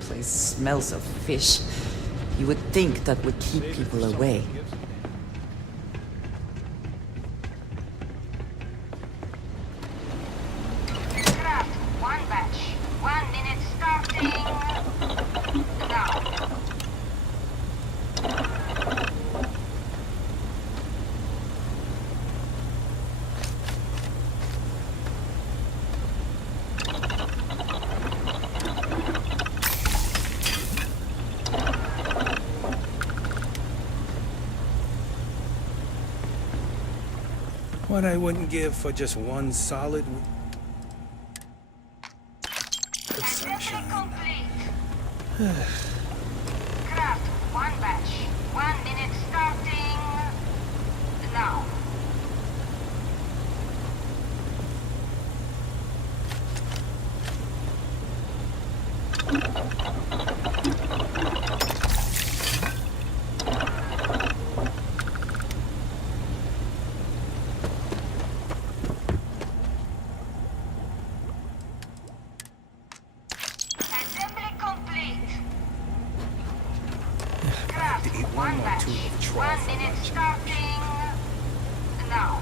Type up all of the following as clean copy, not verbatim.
place smells of fish. You would think that would keep people away. Craft, one batch. 1 minute starting now. What I wouldn't give for just one solid the sunshine. Craft, one batch. 1 minute starting now. Assembly complete. Craft, to eat one more batch. tube of trawl 1 for minute lunch. starting now.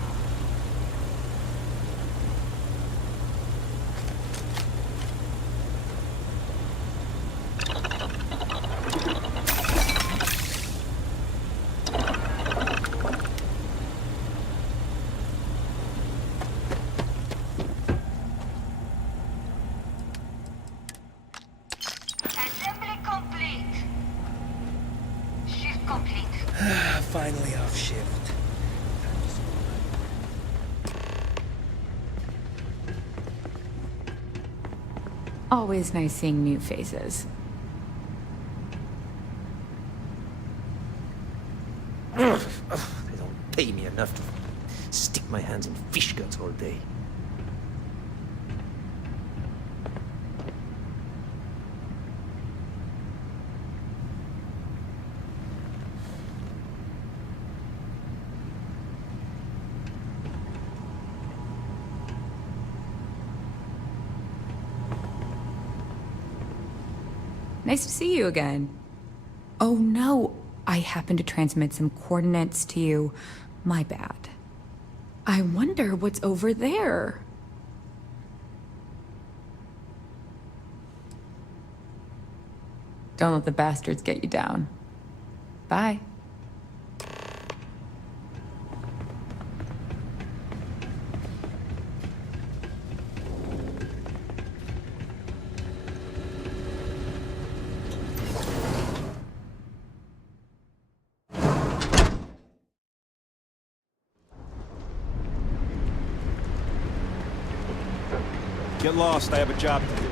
Assembly complete. Shift complete. Finally off shift. Always nice seeing new faces. They don't pay me enough to stick my hands in fish guts all day. Nice to see you again. Oh no, I happened to transmit some coordinates to you. My bad. I wonder what's over there. Don't let the bastards get you down. Bye. Get lost, I have a job to do.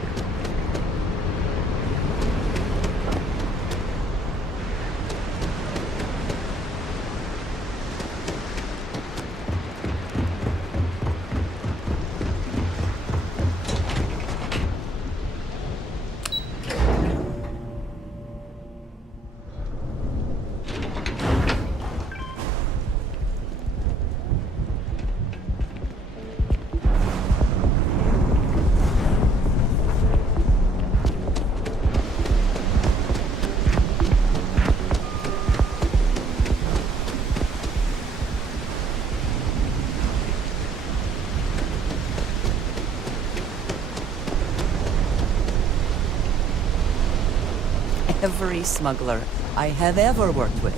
Every smuggler I have ever worked with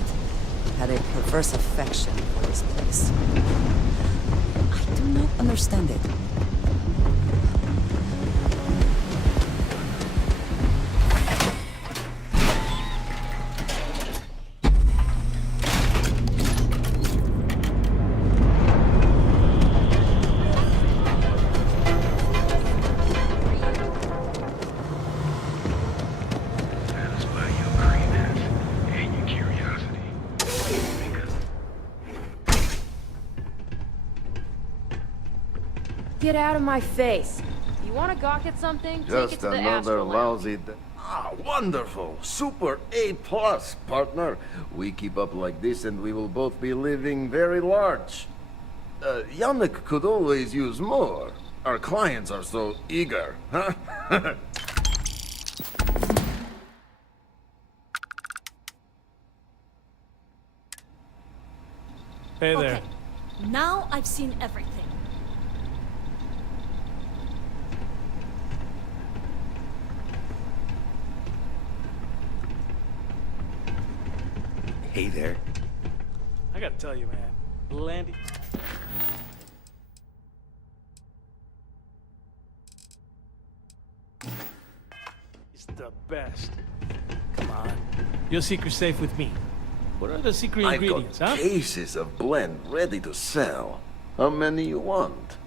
had a perverse affection for this place. I do not understand it. Get out of my face. You want to gawk at something? Take it Just to the another Astral Lounge. lousy... wonderful! Super A+, partner. We keep up like this and we will both be living very large. Yannick could always use more. Our clients are so eager, huh? Hey there. Okay, now I've seen everything. Hey there. I gotta tell you, man. Landy. He's the best. Come on. Your secret's safe with me. What are the secret I've ingredients, got huh? cases of blend ready to sell. How many you want?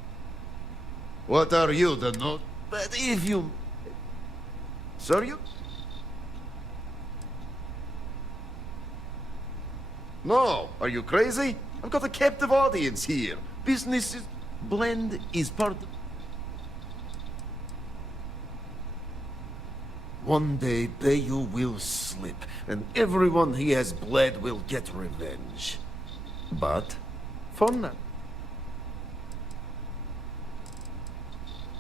What are you, the no... But if you... Sir, you... No, are you crazy? I've got a captive audience here. Business is... Blend is part of... One day, Bayu will slip, and everyone he has bled will get revenge. But, for now...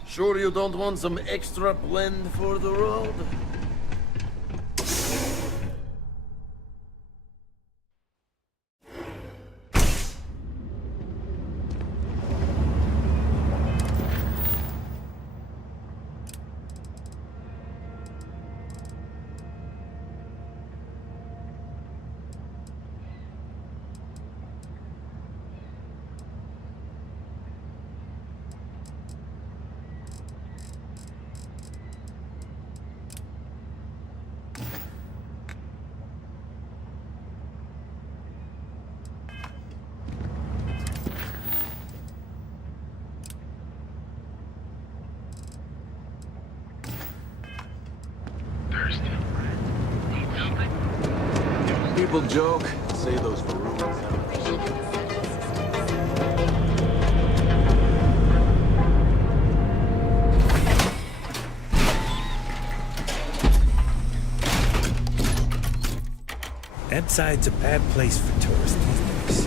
Sure you don't want some extra blend for the road? People joke, say those for rumors. Ebbside's a bad place for tourists these days.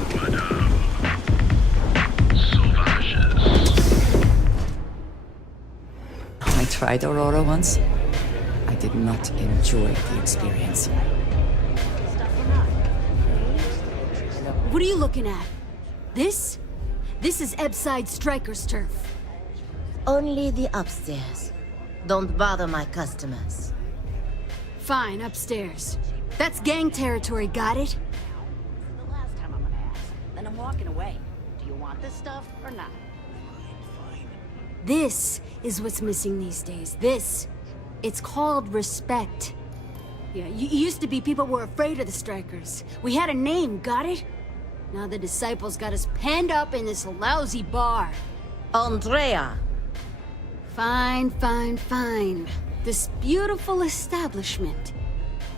I tried Aurora once. I did not enjoy the experience. What are you looking at? This? This is Ebbside Striker's turf. Only the upstairs. Don't bother my customers. Fine, upstairs. That's gang territory, got it? The last time I'm gonna ask. Then I'm walking away. Do you want this stuff or not? This is what's missing these days. This. It's called respect. Yeah, used to be people were afraid of the Strikers. We had a name, got it? Now the disciples got us penned up in this lousy bar. Andrea! Fine, fine, fine. This beautiful establishment.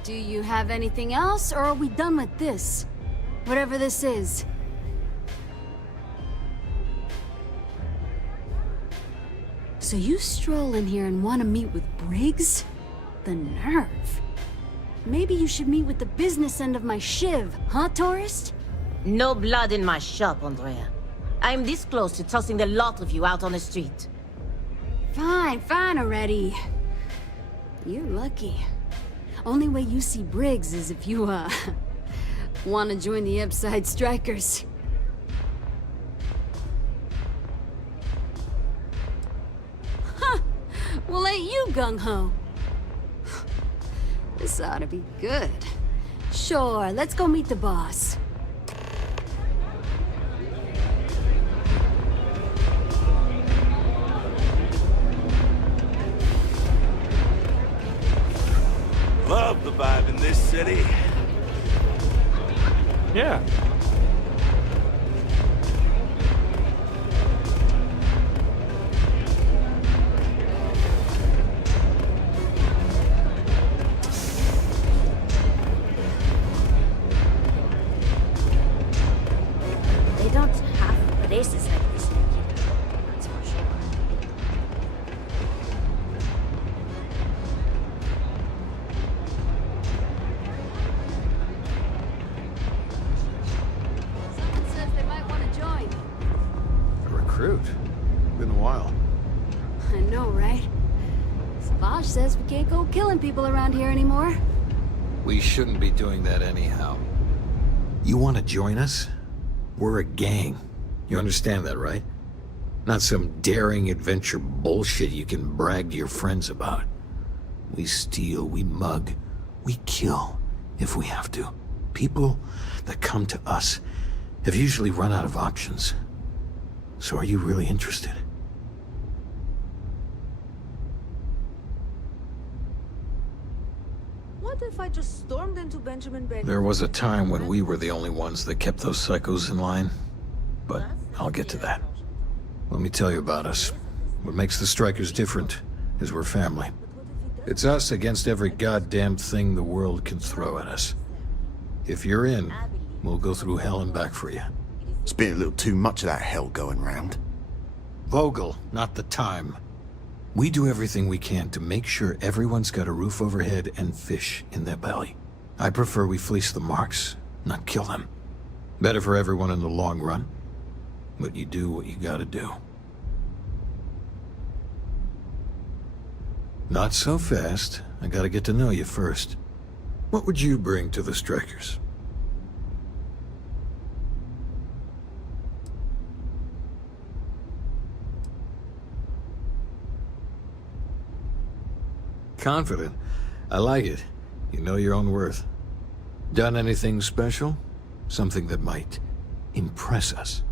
Do you have anything else, or are we done with this? Whatever this is. So you stroll in here and want to meet with Briggs? The nerve. Maybe you should meet with the business end of my shiv, huh, tourist? No blood in my shop, Andrea. I'm this close to tossing the lot of you out on the street. Fine, fine already. You're lucky. Only way you see Briggs is if you, want to join the Ebbside Strikers. Huh! Well, ain't you gung-ho? This ought to be good. Sure, let's go meet the boss. Love the vibe in this city. Yeah. They don't have places like this in Kingdom, that's for sure. Someone says they might want to join. A recruit? Been a while. I know, right? Savage says we can't go killing people around here anymore. We shouldn't be doing that anyhow. You want to join us? We're a gang. You understand that, right? Not some daring adventure bullshit you can brag to your friends about. We steal, we mug, we kill, if we have to. People that come to us have usually run out of options. So are you really interested? What if I just stormed into Benjamin Baker's? There was a time when we were the only ones that kept those psychos in line. But I'll get to that. Let me tell you about us. What makes the Strikers different is we're family. It's us against every goddamn thing the world can throw at us. If you're in, we'll go through hell and back for you. It's been a little too much of that hell going round. Vogel, not the time. We do everything we can to make sure everyone's got a roof overhead and fish in their belly. I prefer we fleece the marks, not kill them. Better for everyone in the long run. But you do what you gotta do. Not so fast. I gotta get to know you first. What would you bring to the Strikers? Confident. I like it. You know your own worth. Done anything special? Something that might impress us?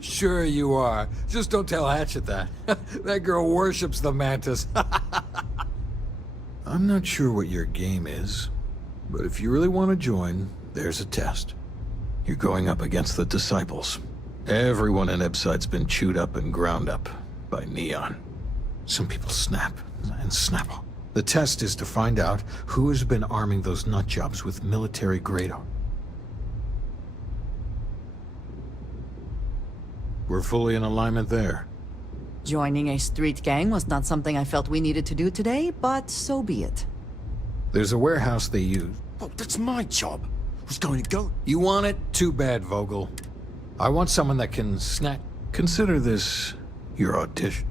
Sure you are. Just don't tell Hatchet that. That girl worships the Mantis. I'm not sure what your game is, but if you really want to join, there's a test. You're going up against the Disciples. Everyone in Ebside's been chewed up and ground up by Neon. Some people snap and snapple. The test is to find out who has been arming those nutjobs with military-grade armor. We're fully in alignment there. Joining a street gang was not something I felt we needed to do today, but so be it. There's a warehouse they use. Oh, that's my job. Who's going to go? You want it? Too bad, Vogel. I want someone that can snack. Consider this your audition.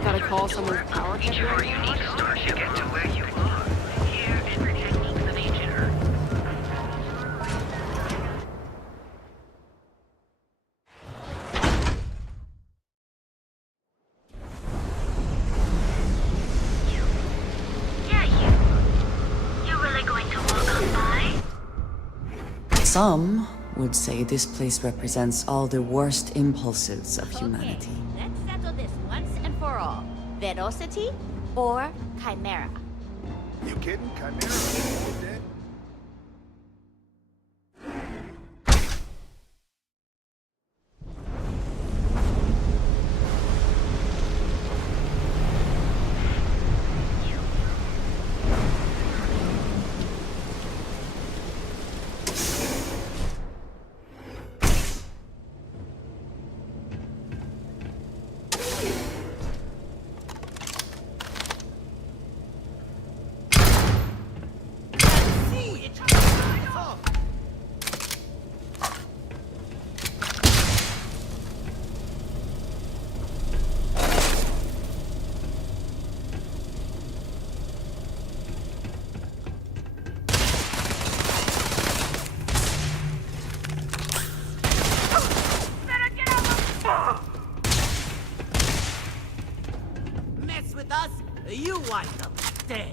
Gotta call someone's power checker. Each of our unique stars you get to where you are. Here, every technique of nature. You really going to walk on by? Some would say this place represents all the worst impulses of humanity. Let's settle this once and for all. Velocity or Chimera? You kidding? Chimera? Dead? Mess with us, you wind up dead.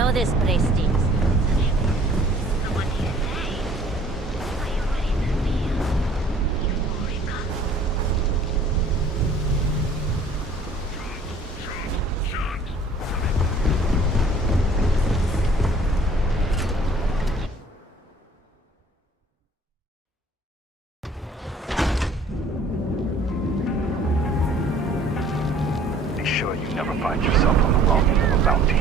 know this place stinks. So what do you say? Are you ready to feel euphoric? Be sure you never find yourself on the wrong end of a bounty.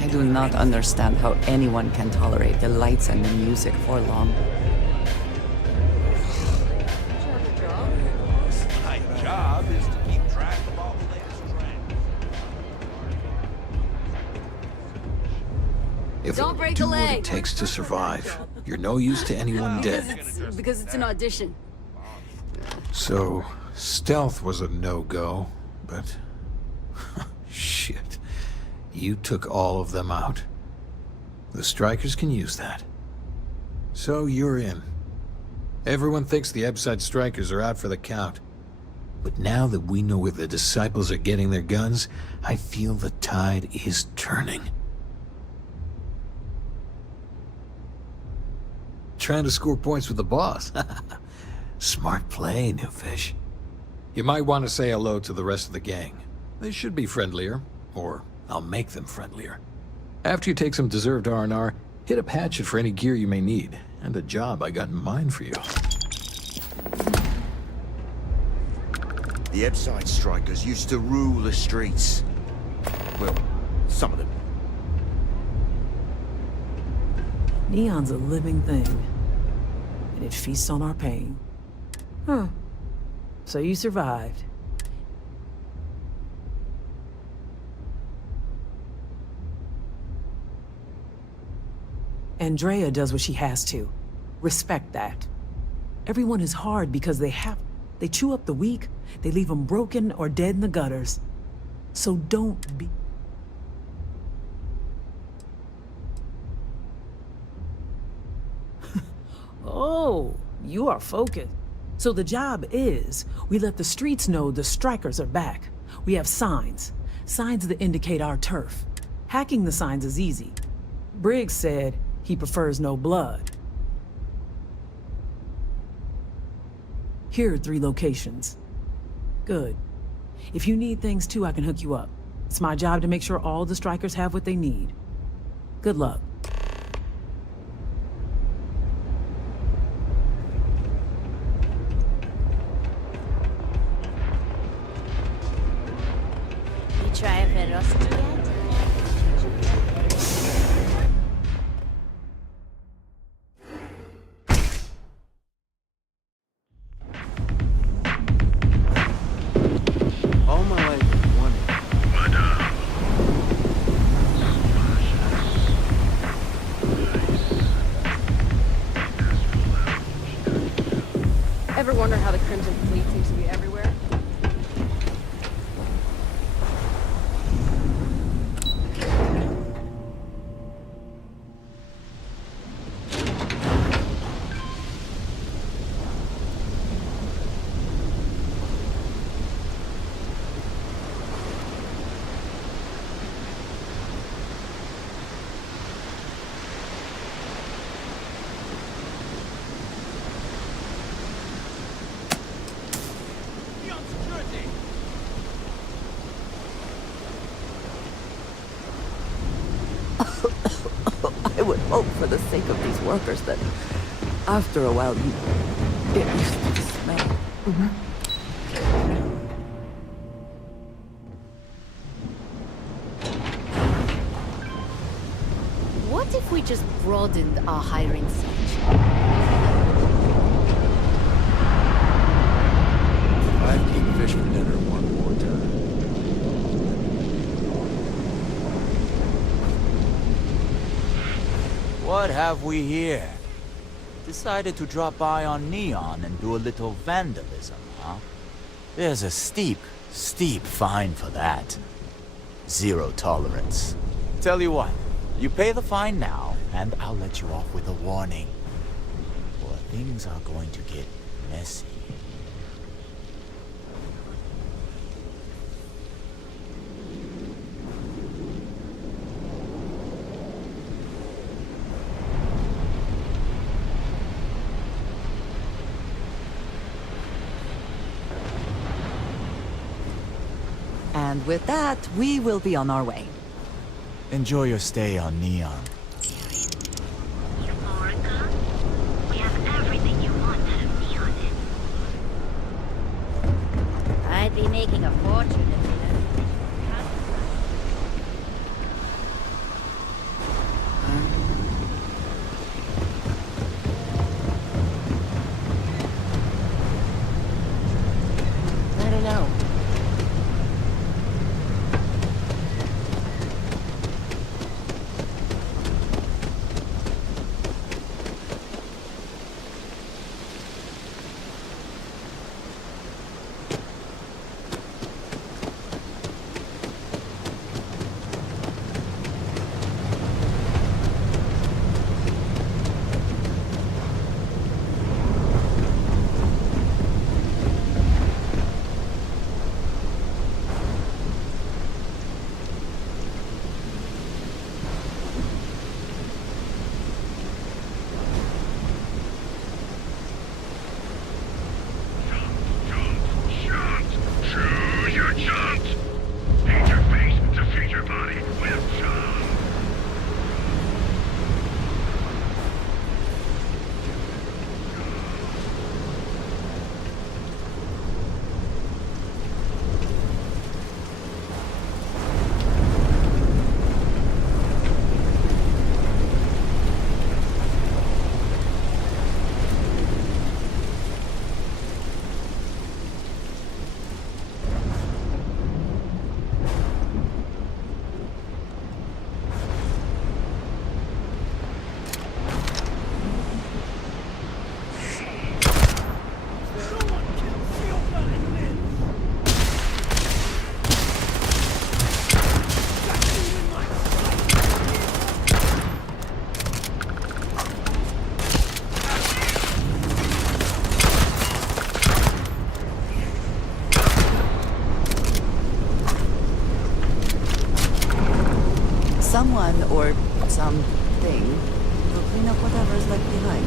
I do not understand how anyone can tolerate the lights and the music for long. My job is to keep track of all the latest trends. If Don't it'll break do the what leg. it takes to survive, you're no use to anyone dead. Because it's an audition. So, stealth was a no-go, but... shit. You took all of them out. The strikers can use that. So you're in. Everyone thinks the Ebside strikers are out for the count. But now that we know where the disciples are getting their guns, I feel the tide is turning. Trying to score points with the boss. Smart play, new fish. You might want to say hello to the rest of the gang. They should be friendlier, or I'll make them friendlier. After you take some deserved R&R, hit up Hatchet for any gear you may need, and a job I got in mind for you. The Ebside strikers used to rule the streets. Well, some of them. Neon's a living thing, and it feasts on our pain. Huh. So you survived. Andrea does what she has to. Respect that. Everyone is hard because they chew up the weak, they leave them broken or dead in the gutters. So don't be... Oh, you are focused. So the job is, we let the streets know the strikers are back. We have signs. Signs that indicate our turf. Hacking the signs is easy. Briggs said he prefers no blood. Here are 3 locations. Good. If you need things too, I can hook you up. It's my job to make sure all the strikers have what they need. Good luck. You try a velocity yet? All my life I've wanted. Ever wonder how the Crimson Fleet seems to be everywhere? I would hope for the sake of these workers that after a while you get used to the smell. What if we just broadened our hiring search? 5 kingfish for dinner one more time. What have we here? Decided to drop by on Neon and do a little vandalism, huh? There's a steep fine for that. Zero tolerance. Tell you what, you pay the fine now, and I'll let you off with a warning. Or things are going to get messy. And with that, we will be on our way. Enjoy your stay on Neon. Euphoria? We have everything you want out of Neon. I'd be making a fortune if you I don't know. Someone or something will clean up whatever is left behind.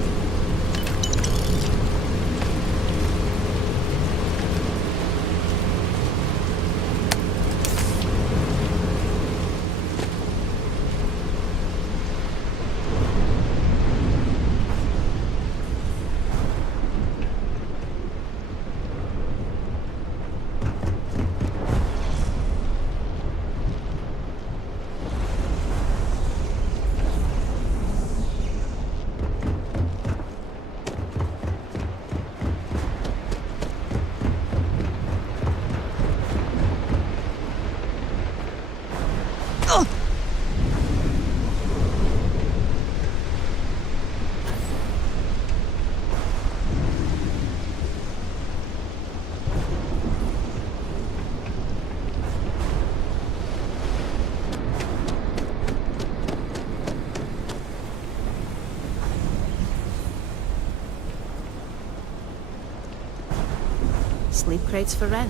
Sleep crates for rent.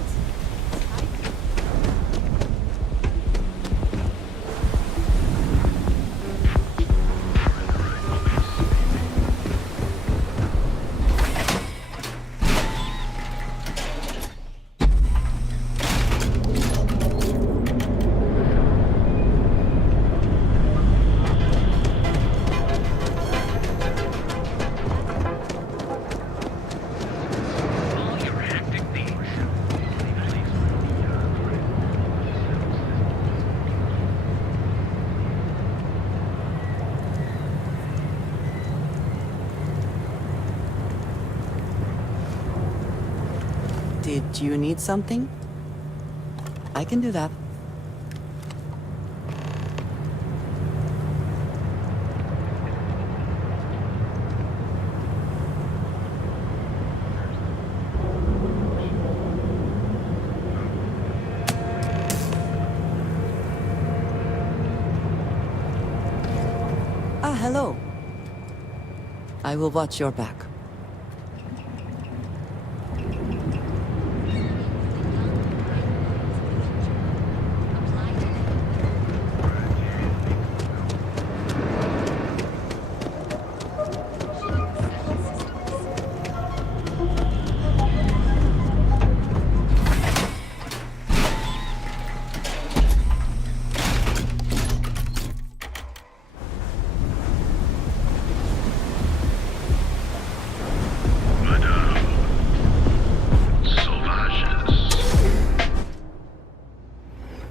Do you need something? I can do that. Ah, hello. I will watch your back.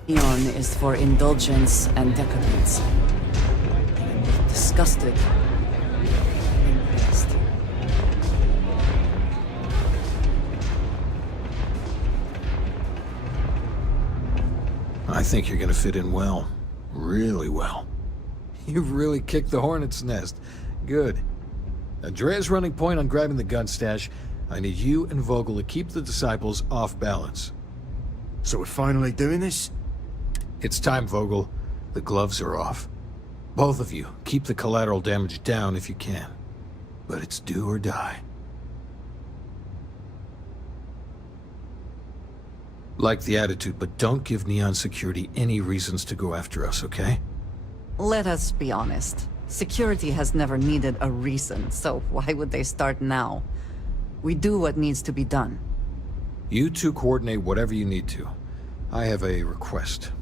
Neon is for indulgence and decadence. I'm disgusted. Impressed. I think you're gonna fit in well. Really well. You've really kicked the hornet's nest. Good. Andrea's running point on grabbing the gun stash. I need you and Vogel to keep the disciples off balance. So we're finally doing this? It's time, Vogel. The gloves are off. Both of you, keep the collateral damage down if you can. But it's do or die. Like the attitude, but don't give Neon Security any reasons to go after us, okay? Let us be honest. Security has never needed a reason, so why would they start now? We do what needs to be done. You two coordinate whatever you need to. I have a request.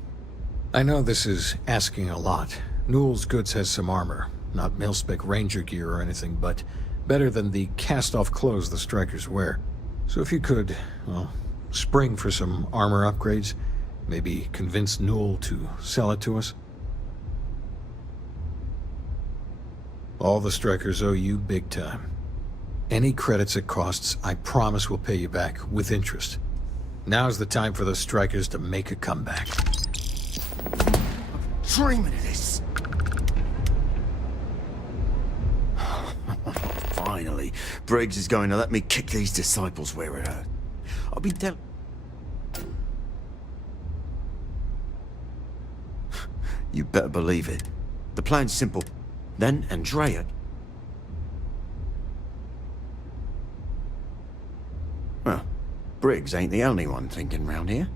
I know this is asking a lot. Newell's Goods has some armor. Not mil-spec ranger gear or anything, but better than the cast-off clothes the strikers wear. So if you could, well, spring for some armor upgrades, maybe convince Newell to sell it to us. All the strikers owe you big time. Any credits it costs, I promise we'll pay you back, with interest. Now's the time for those strikers to make a comeback. Dreaming of this. Finally, Briggs is going to let me kick these disciples where it hurt. I'll be telling... You better believe it. The plan's simple. Then Andrea... Well, Briggs ain't the only one thinking round here.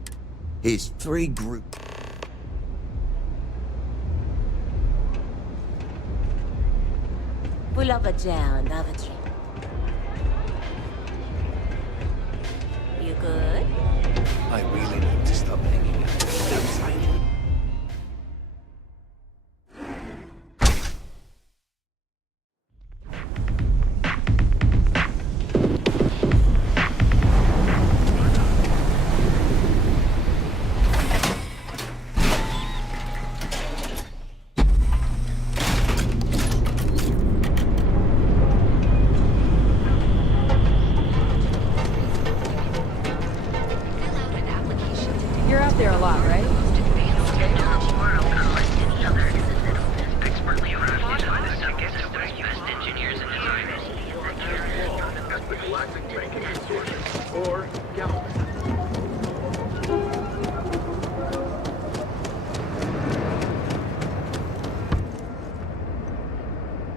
Here's 3 groups. Pull over down, lavatory. You good? I really need to stop hanging out outside. You're out there a lot, right?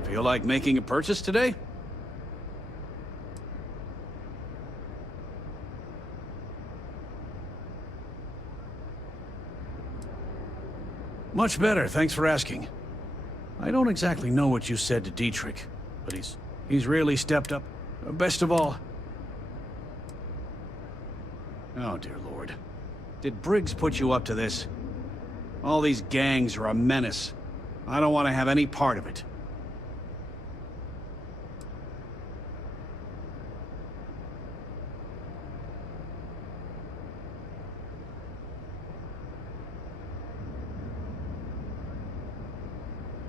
Feel like making a purchase today? Much better, thanks for asking. I don't exactly know what you said to Dietrich, but he's really stepped up. Best of all... Oh, dear Lord. Did Briggs put you up to this? All these gangs are a menace. I don't want to have any part of it.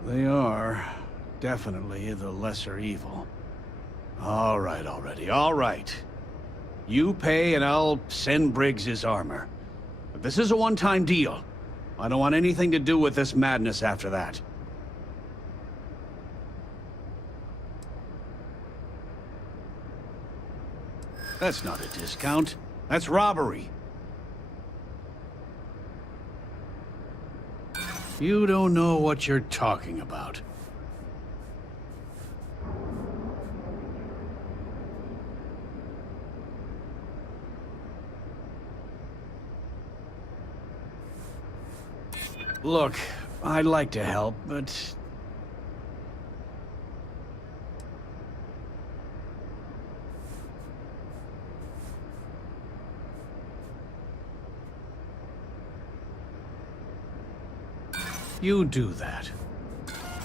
They are definitely the lesser evil. All right already, all right. You pay and I'll send Briggs his armor. But this is a one-time deal. I don't want anything to do with this madness after that. That's not a discount. That's robbery. You don't know what you're talking about. Look, I'd like to help, but... You do that.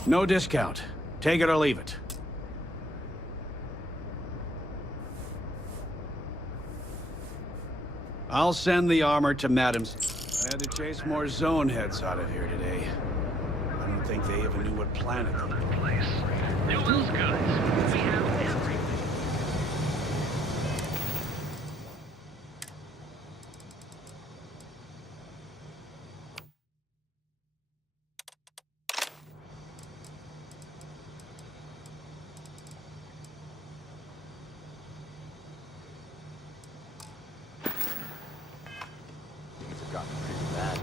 No discount. Take it or leave it. I'll send the armor to Madam's. I had to chase more zone heads out of here today. I don't think they even knew what planet they were. New Will's goods. We have everything. Things have gotten pretty bad.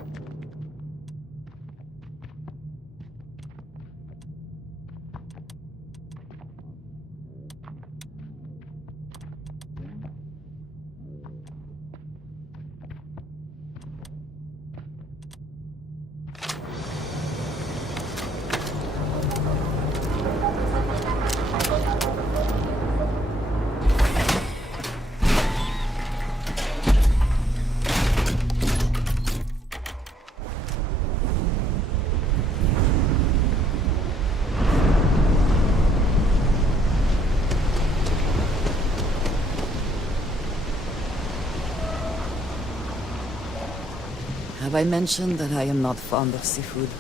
Have I mentioned that I am not fond of seafood?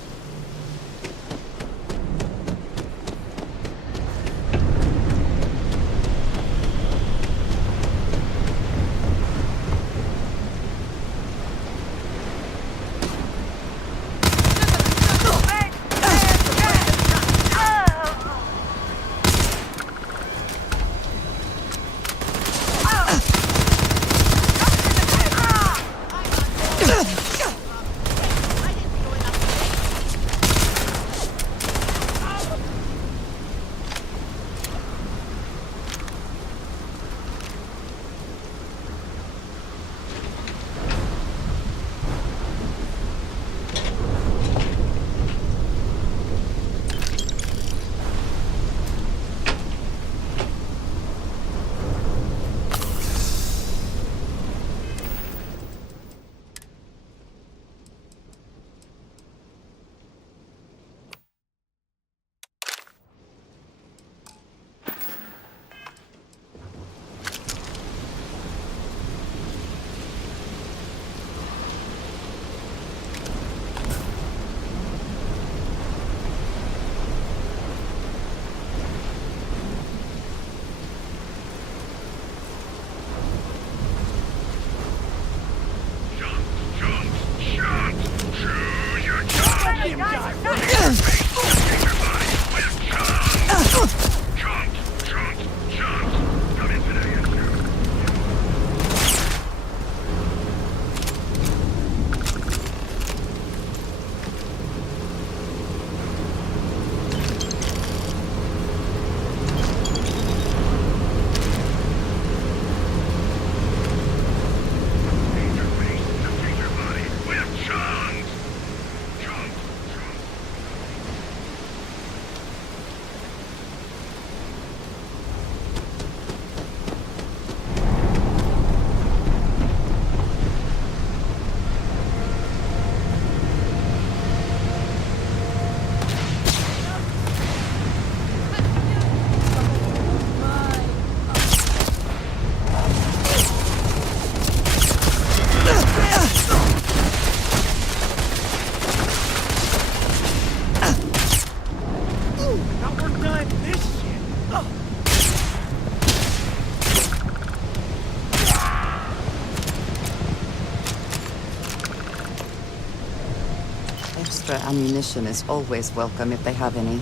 Extra ammunition is always welcome if they have any.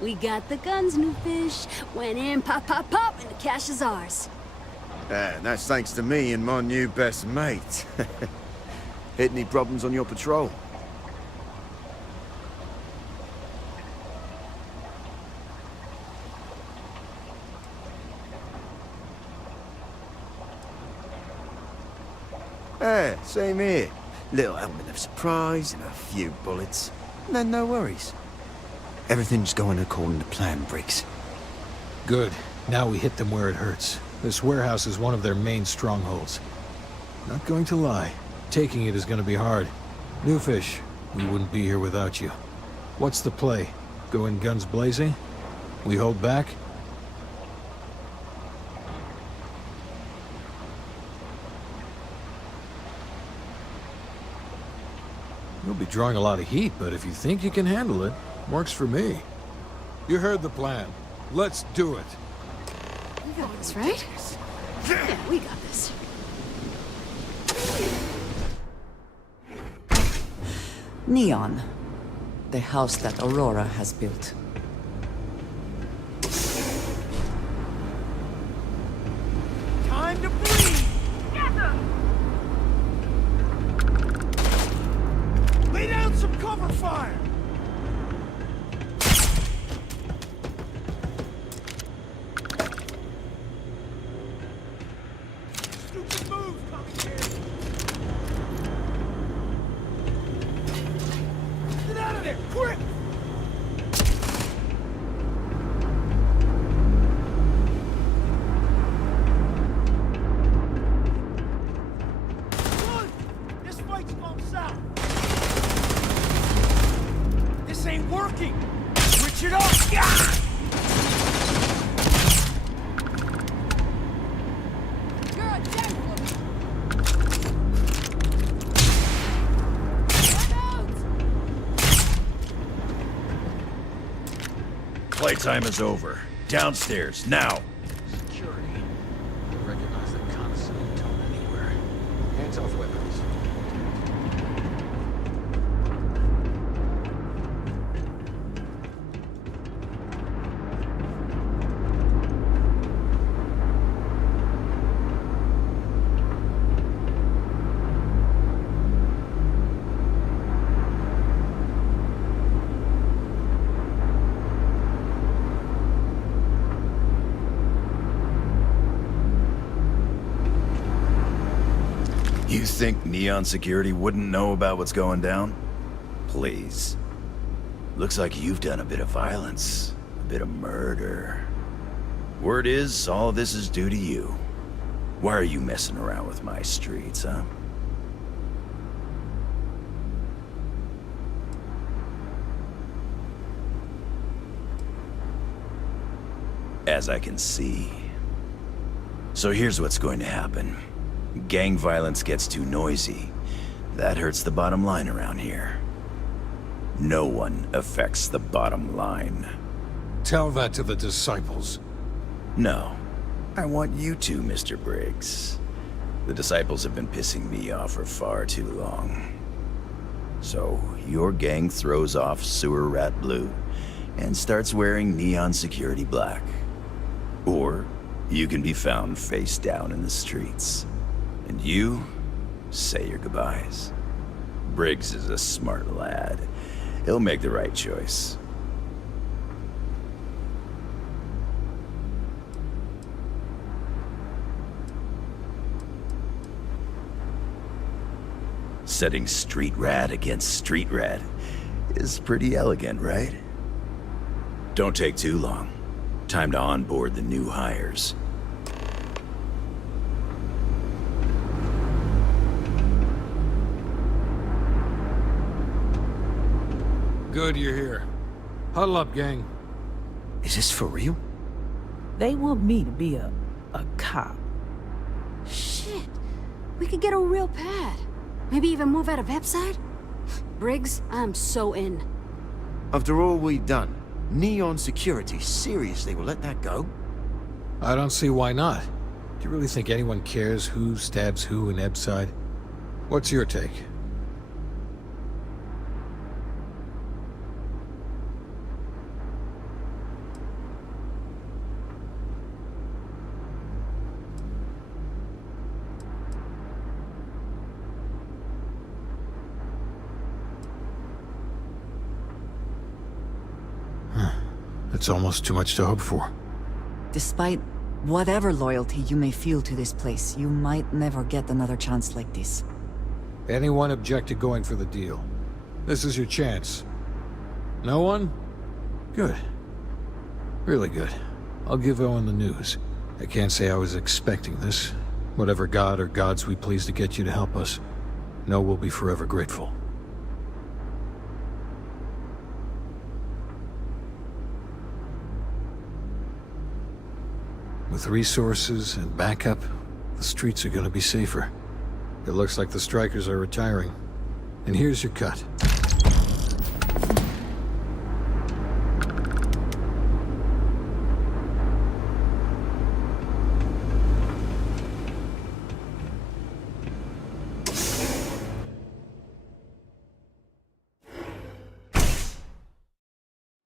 We got the guns, new fish. Went in, pop, pop, pop, and the cash is ours. And that's thanks to me and my new best mate. Hit any problems on your patrol? Same here. Little element of surprise and a few bullets. And then no worries. Everything's going according to plan, Briggs. Good. Now we hit them where it hurts. This warehouse is one of their main strongholds. Not going to lie. Taking it is going to be hard. New fish, we wouldn't be here without you. What's the play? Go in guns blazing? We hold back? You'll be drawing a lot of heat, but if you think you can handle it, works for me. You heard the plan. Let's do it. We got this, right? Yeah, we got this. Neon. The house that Aurora has built. Time to bleed! Lay down some cover fire! Stupid move, coming Get out of there, quick! Run! This fight's going south! This ain't working! Switch it up! Yeah! You're a dead woman. Playtime is over. Downstairs, now! Security. Recognize the condescending tone anywhere. Hands off weapons. You think Neon Security wouldn't know about what's going down? Please. Looks like you've done a bit of violence. A bit of murder. Word is, all of this is due to you. Why are you messing around with my streets, huh? As I can see. So here's what's going to happen. Gang violence gets too noisy. That hurts the bottom line around here. No one affects the bottom line. Tell that to the disciples. No. I want you to, Mr. Briggs. The disciples have been pissing me off for far too long. So, your gang throws off Sewer Rat Blue and starts wearing Neon Security Black. Or, you can be found face down in the streets. And you say your goodbyes. Briggs is a smart lad, He'll make the right choice. Setting street rat against street rat is pretty elegant, right? Don't take too long. Time to onboard the new hires. Good you're here. Huddle up, gang. Is this for real? They want me to be a cop. Shit. We could get a real pad. Maybe even move out of Epside? Briggs, I'm so in. After all we've done, Neon Security seriously will let that go? I don't see why not. Do you really think anyone cares who stabs who in Epside? What's your take? It's almost too much to hope for. Despite whatever loyalty you may feel to this place, you might never get another chance like this. Anyone object to going for the deal? This is your chance. No one? Good. Really good. I'll give Owen the news. I can't say I was expecting this. Whatever god or gods we please to get you to help us, know we'll be forever grateful. With resources and backup, the streets are gonna be safer. It looks like the strikers are retiring. And here's your cut.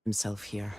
Himself here.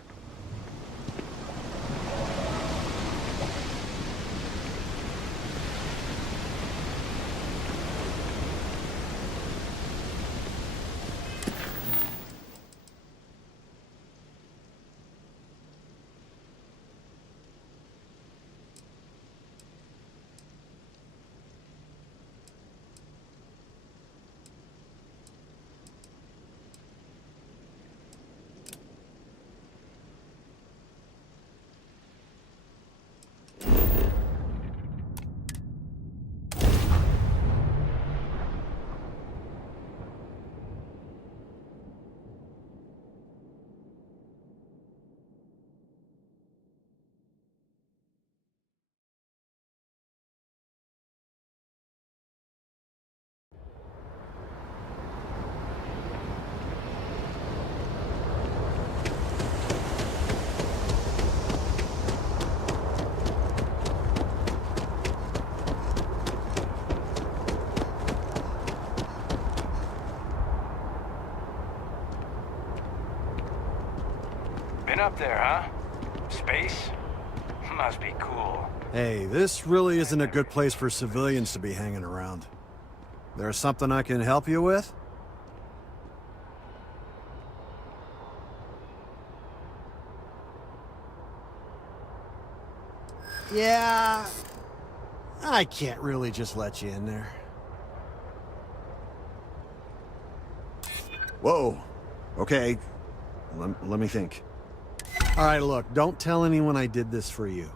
Been up there, huh? Space? Must be cool. Hey, this really isn't a good place for civilians to be hanging around. There's something I can help you with? Yeah, I can't really just let you in there. Whoa. Okay. Let me think. All right, look, don't tell anyone I did this for you.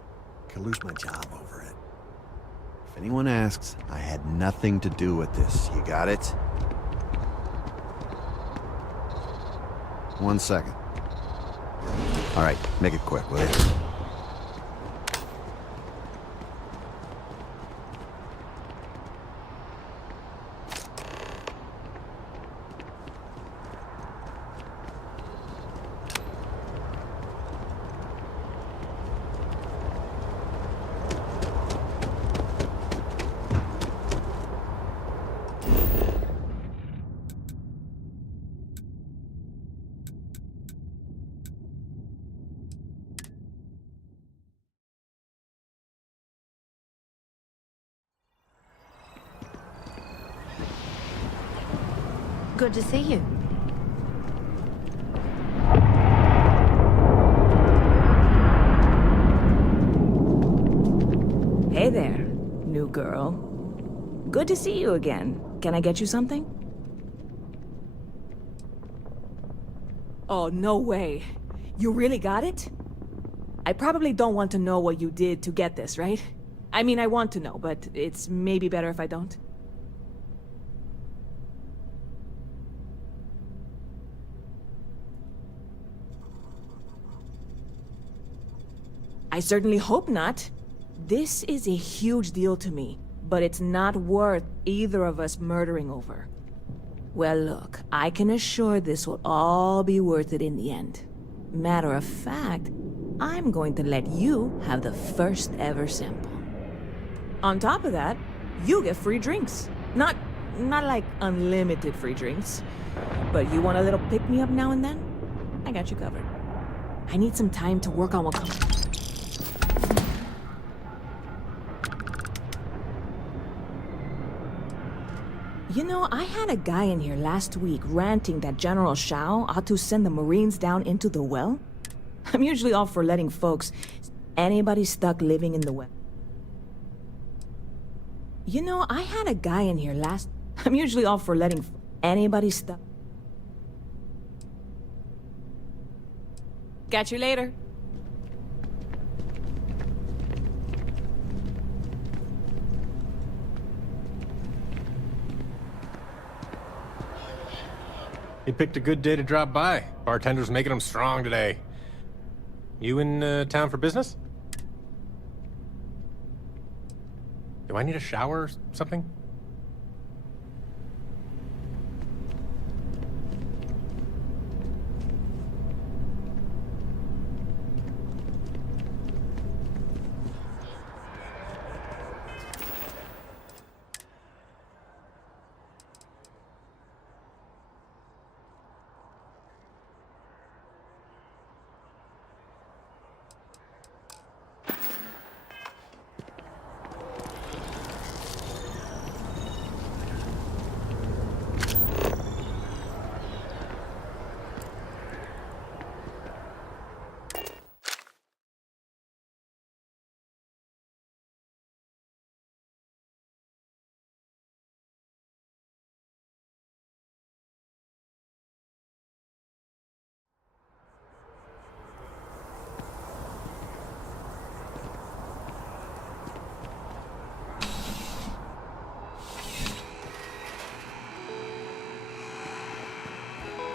Could lose my job over it. If anyone asks, I had nothing to do with this. You got it? 1 second. All right, make it quick, will you? Good to see you. girl. Good to see you again. Can I get you something? Oh, no way. You really got it? I probably don't want to know what you did to get this, right? I mean, I want to know, but it's maybe better if I don't. I certainly hope not. This is a huge deal to me, but it's not worth either of us murdering over. Well, look, I can assure this will all be worth it in the end. Matter of fact, I'm going to let you have the first ever sample. On top of that, you get free drinks. Not like unlimited free drinks, but you want a little pick-me-up now and then? I got you covered. I need some time to work on what... You know, I had a guy in here last week ranting that General Shao ought to send the Marines down into the well. I'm usually all for letting folks... anybody stuck living in the well. You know, I had a guy in here last... I'm usually all for letting anybody stuck... Catch you later. You picked a good day to drop by. Bartender's making them strong today. You in town for business? Do I need a shower or something?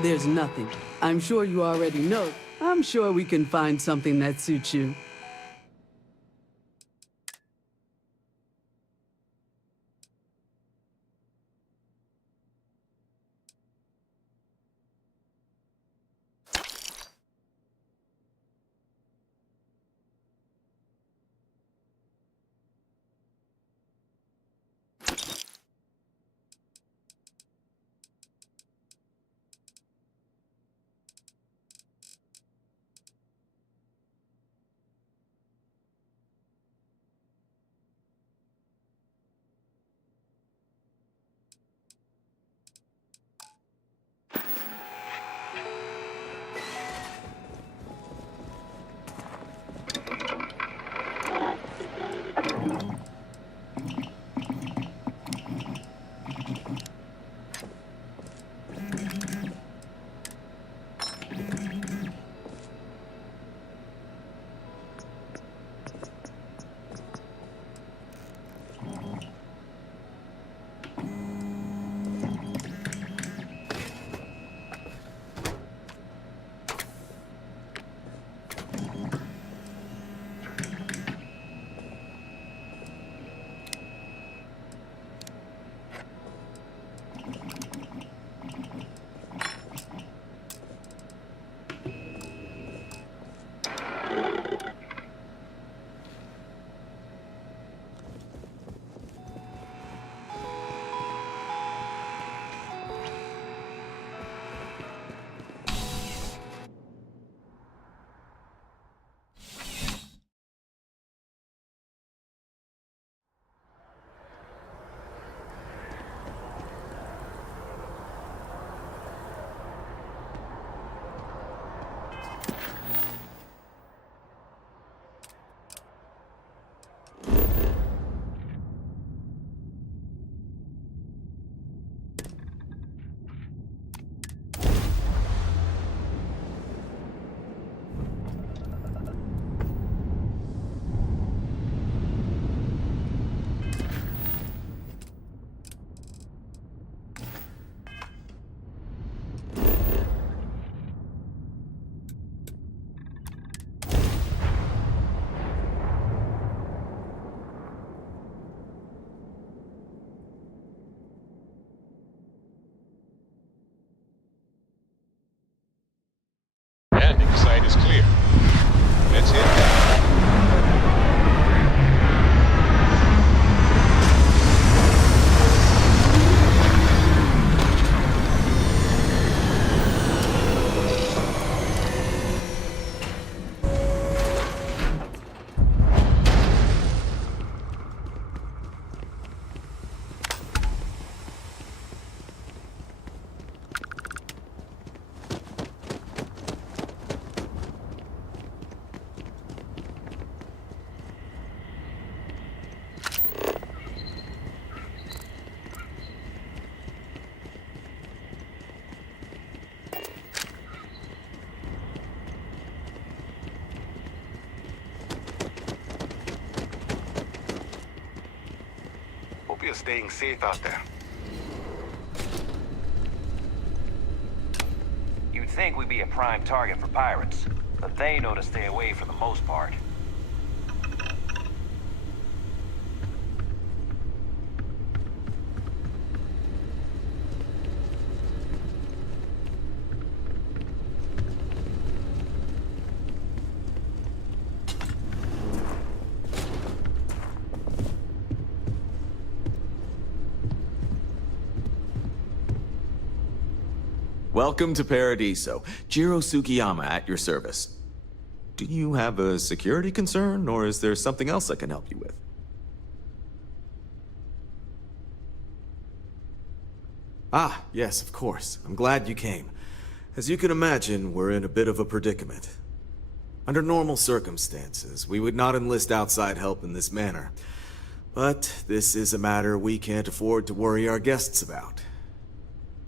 There's nothing. I'm sure you already know. I'm sure we can find something that suits you. just staying safe out there. You'd think we'd be a prime target for pirates, but they know to stay away for the most part. Welcome to Paradiso. Jiro Sugiyama at your service. Do you have a security concern, or is there something else I can help you with? Ah, yes, of course. I'm glad you came. As you can imagine, we're in a bit of a predicament. Under normal circumstances, we would not enlist outside help in this manner. But this is a matter we can't afford to worry our guests about.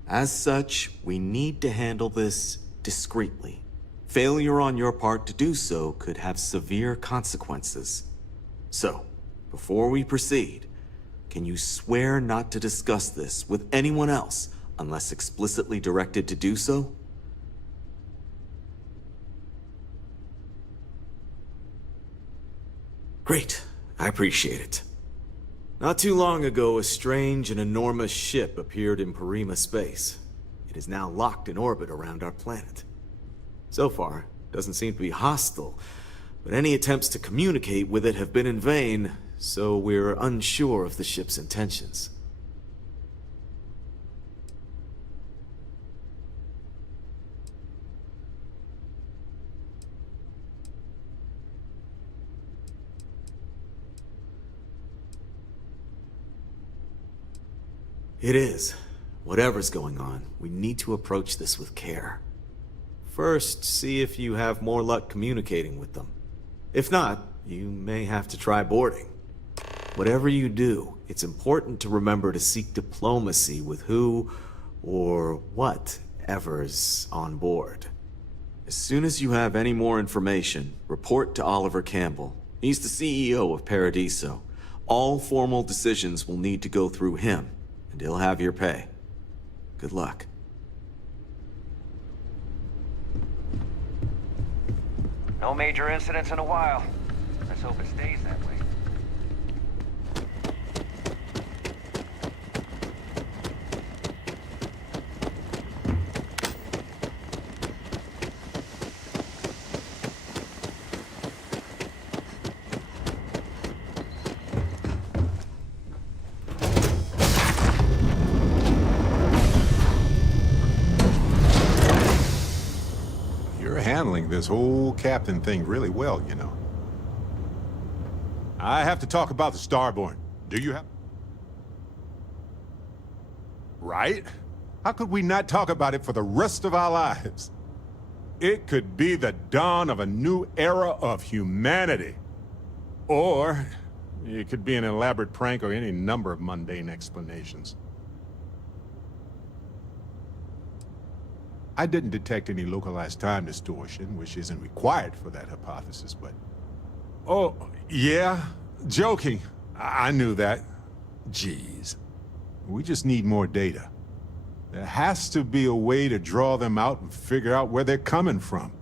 As such, we need to handle this discreetly. Failure on your part to do so could have severe consequences. So, before we proceed, can you swear not to discuss this with anyone else unless explicitly directed to do so? Great. I appreciate it. Not too long ago, a strange and enormous ship appeared in Parima space. It is now locked in orbit around our planet. So far, it doesn't seem to be hostile, but any attempts to communicate with it have been in vain, so we're unsure of the ship's intentions. It is. Whatever's going on, we need to approach this with care. First, see if you have more luck communicating with them. If not, you may have to try boarding. Whatever you do, it's important to remember to seek diplomacy with who or whatever's on board. As soon as you have any more information, report to Oliver Campbell. He's the CEO of Paradiso. All formal decisions will need to go through him, and he'll have your pay. Good luck. No major incidents in a while. Let's hope it stays that way. Handling this whole captain thing really well, you know. I have to talk about the Starborn. Do you have... Right? How could we not talk about it for the rest of our lives? It could be the dawn of a new era of humanity. Or it could be an elaborate prank or any number of mundane explanations. I didn't detect any localized time distortion, which isn't required for that hypothesis, but... Oh, yeah? Joking. I knew that. Jeez. We just need more data. There has to be a way to draw them out and figure out where they're coming from.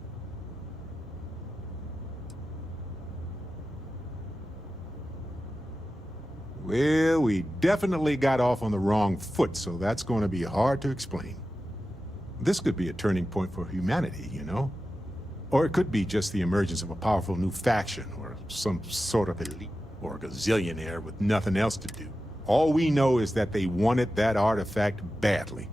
Well, we definitely got off on the wrong foot, so that's going to be hard to explain. This could be a turning point for humanity, you know? Or it could be just the emergence of a powerful new faction, or some sort of elite, or a gazillionaire with nothing else to do. All we know is that they wanted that artifact badly.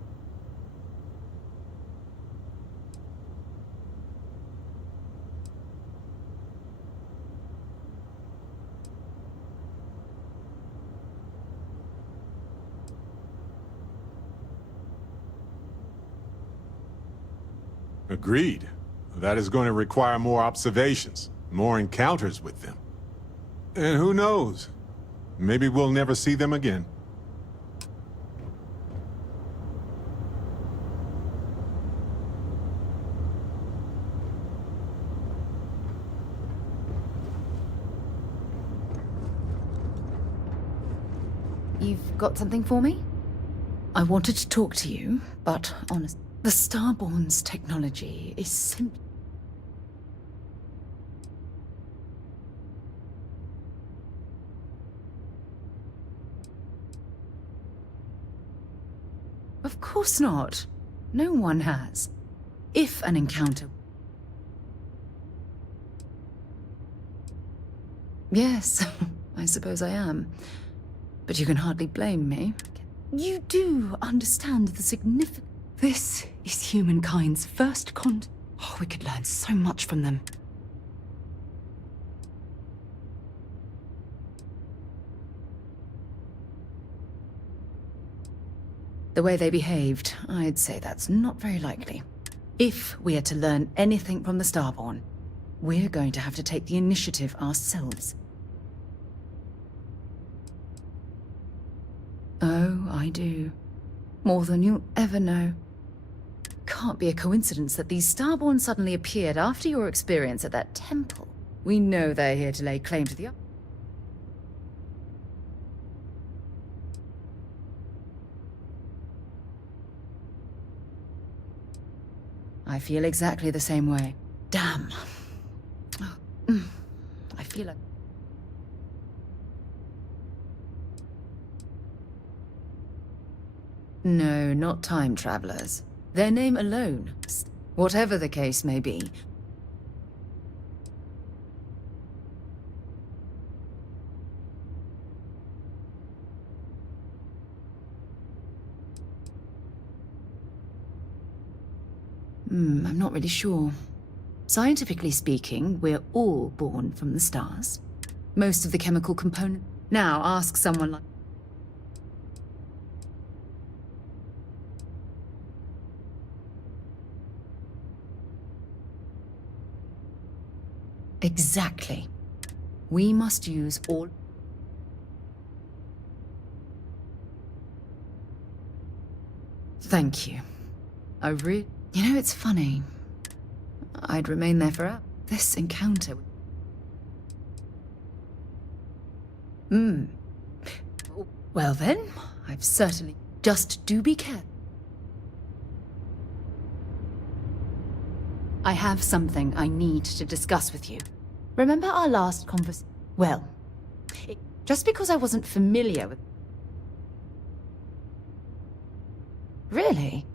Agreed. That is going to require more observations, more encounters with them. And who knows? Maybe we'll never see them again. You've got something for me? I wanted to talk to you, but honest, the Starborn's technology is simply... Of course not. No one has. If an encounter... Yes, I suppose I am. But you can hardly blame me. You do understand the significance. This is humankind's first Oh, we could learn so much from them. The way they behaved, I'd say that's not very likely. If we are to learn anything from the Starborn, we're going to have to take the initiative ourselves. Oh, I do. More than you'll ever know. Can't be a coincidence that these Starborn suddenly appeared after your experience at that temple. We know they're here to lay claim to the... I feel exactly the same way. Damn. I feel like... No, not time travelers. Their name alone, whatever the case may be. I'm not really sure. Scientifically speaking, we're all born from the stars. Most of the chemical component. Now ask someone like... Exactly. We must use all... Thank you. You know, it's funny. I'd remain there forever. This encounter... Well then, I've certainly... Just do be careful. I have something I need to discuss with you. Remember our last conversation? Well, just because I wasn't familiar with... Really?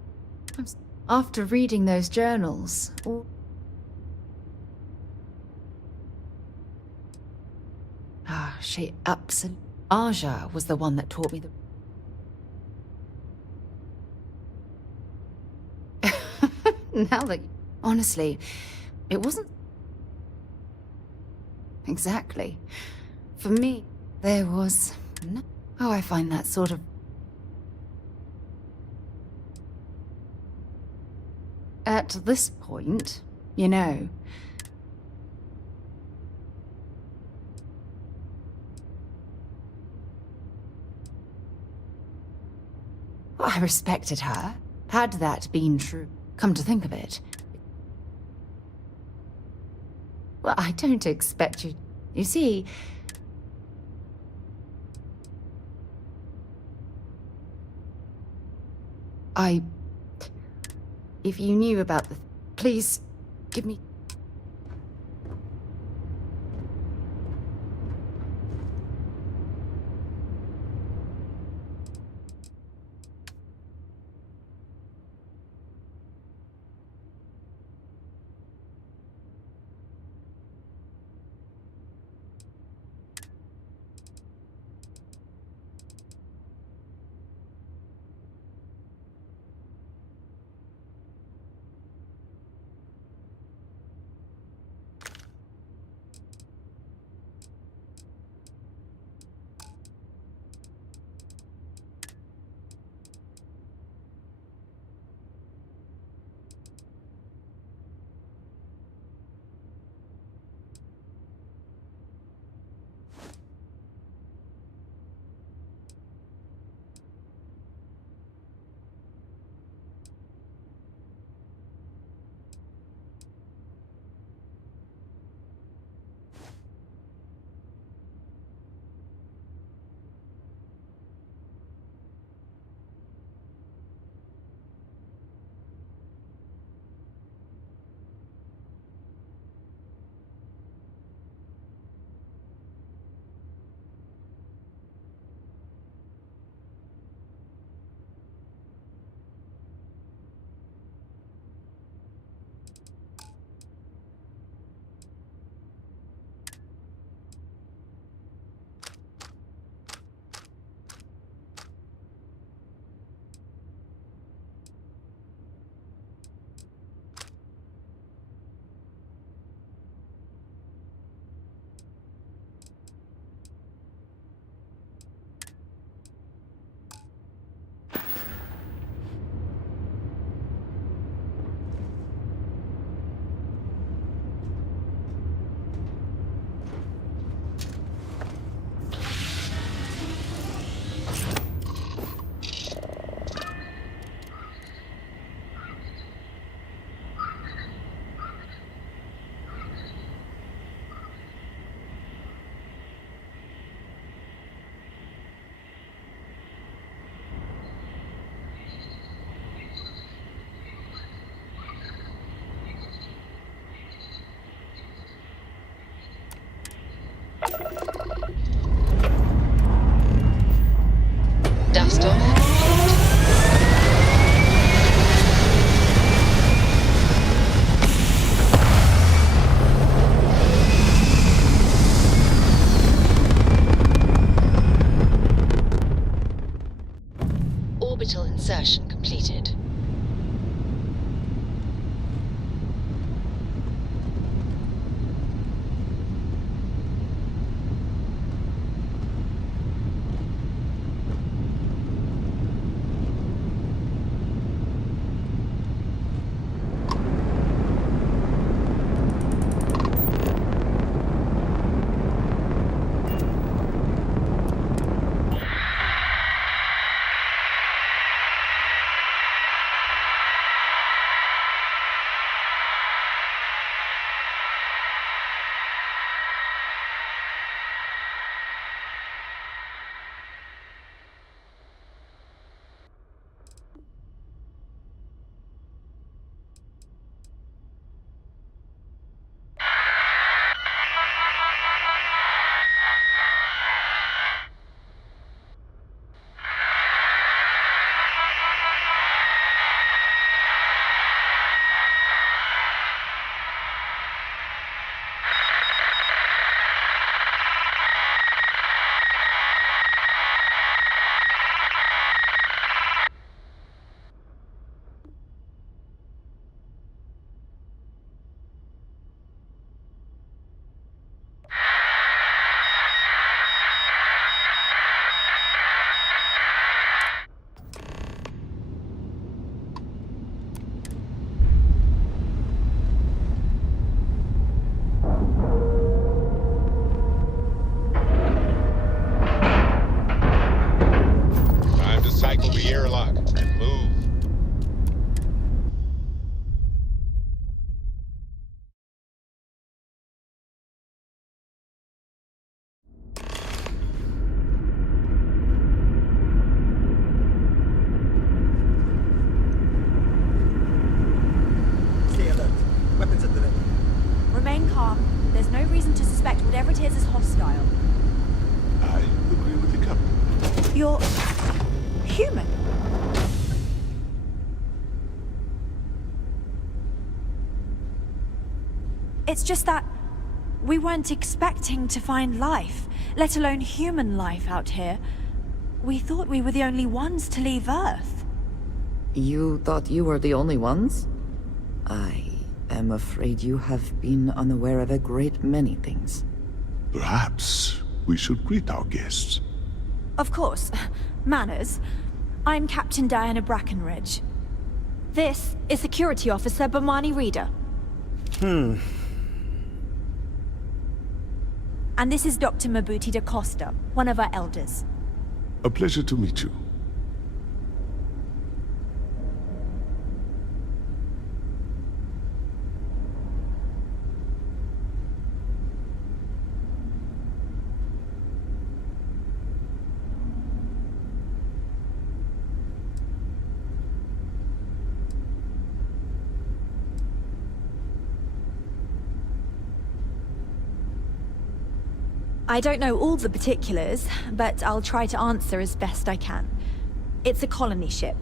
After reading those journals, she absolutely... Aja was the one that taught me the... Now that... Honestly, it wasn't... Exactly. For me, there was... No... Oh, I find that sort of... At this point, you know... Well, I respected her. Had that been true, come to think of it... Well, I don't expect you... You see... If you knew about the... Please, give me... Blastoff complete. Orbital insertion completed. Cycle the airlock and move. Stay alert. Weapons at the ready. Remain calm. There's no reason to suspect whatever it is hostile. I agree with the captain. You're... human. It's just that we weren't expecting to find life, let alone human life out here. We thought we were the only ones to leave Earth. You thought you were the only ones? I am afraid you have been unaware of a great many things. Perhaps we should greet our guests. Of course. Manners. I'm Captain Diana Brackenridge. This is Security Officer Bomani Reader. And this is Dr. Mabuti da Costa, one of our elders. A pleasure to meet you. I don't know all the particulars, but I'll try to answer as best I can. It's a colony ship.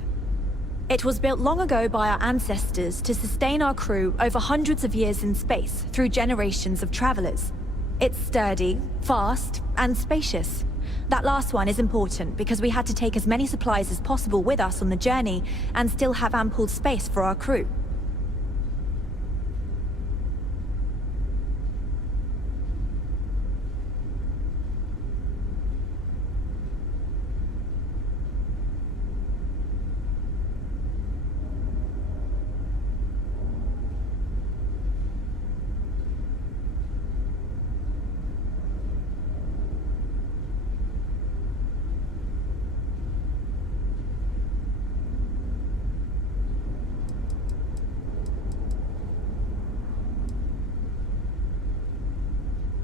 It was built long ago by our ancestors to sustain our crew over hundreds of years in space through generations of travelers. It's sturdy, fast, and spacious. That last one is important because we had to take as many supplies as possible with us on the journey and still have ample space for our crew.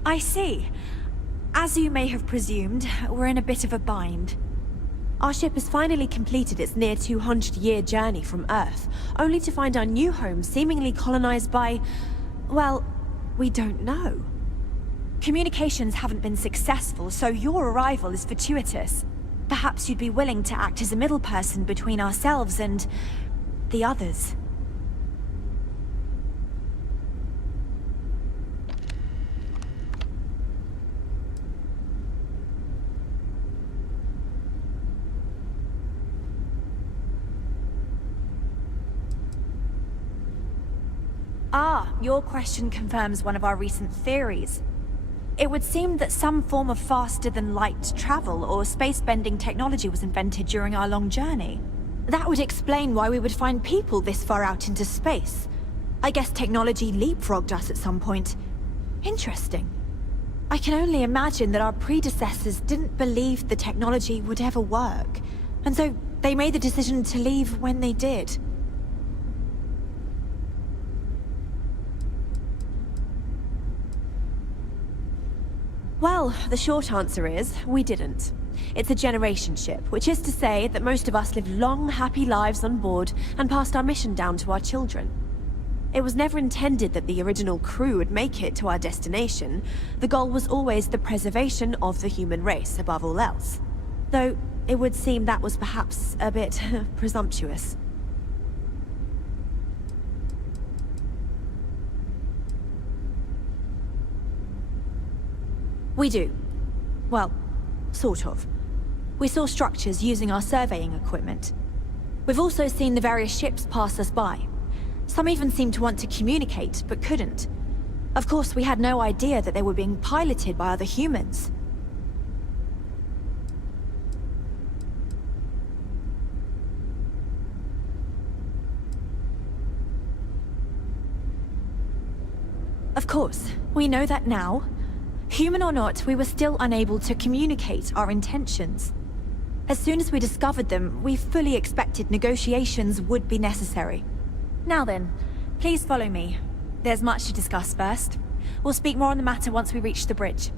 I see. As you may have presumed, we're in a bit of a bind. Our ship has finally completed its near 200-year journey from Earth, only to find our new home seemingly colonized by... well, we don't know. Communications haven't been successful, so your arrival is fortuitous. perhaps you'd be willing to act as a middle person between ourselves and the others. Ah, your question confirms one of our recent theories. It would seem that some form of faster-than-light travel or space-bending technology was invented during our long journey. That would explain why we would find people this far out into space. I guess technology leapfrogged us at some point. Interesting. I can only imagine that our predecessors didn't believe the technology would ever work, and so they made the decision to leave when they did. Well, the short answer is, we didn't. It's a generation ship, which is to say that most of us lived long, happy lives on board and passed our mission down to our children. It was never intended that the original crew would make it to our destination. The goal was always the preservation of the human race above all else. Though, it would seem that was perhaps a bit presumptuous. We do. Well, sort of. We saw structures using our surveying equipment. We've also seen the various ships pass us by. Some even seemed to want to communicate, but couldn't. Of course, we had no idea that they were being piloted by other humans. Of course, we know that now. Human or not, we were still unable to communicate our intentions. As soon as we discovered them, we fully expected negotiations would be necessary. Now then, please follow me. There's much to discuss first. We'll speak more on the matter once we reach the bridge.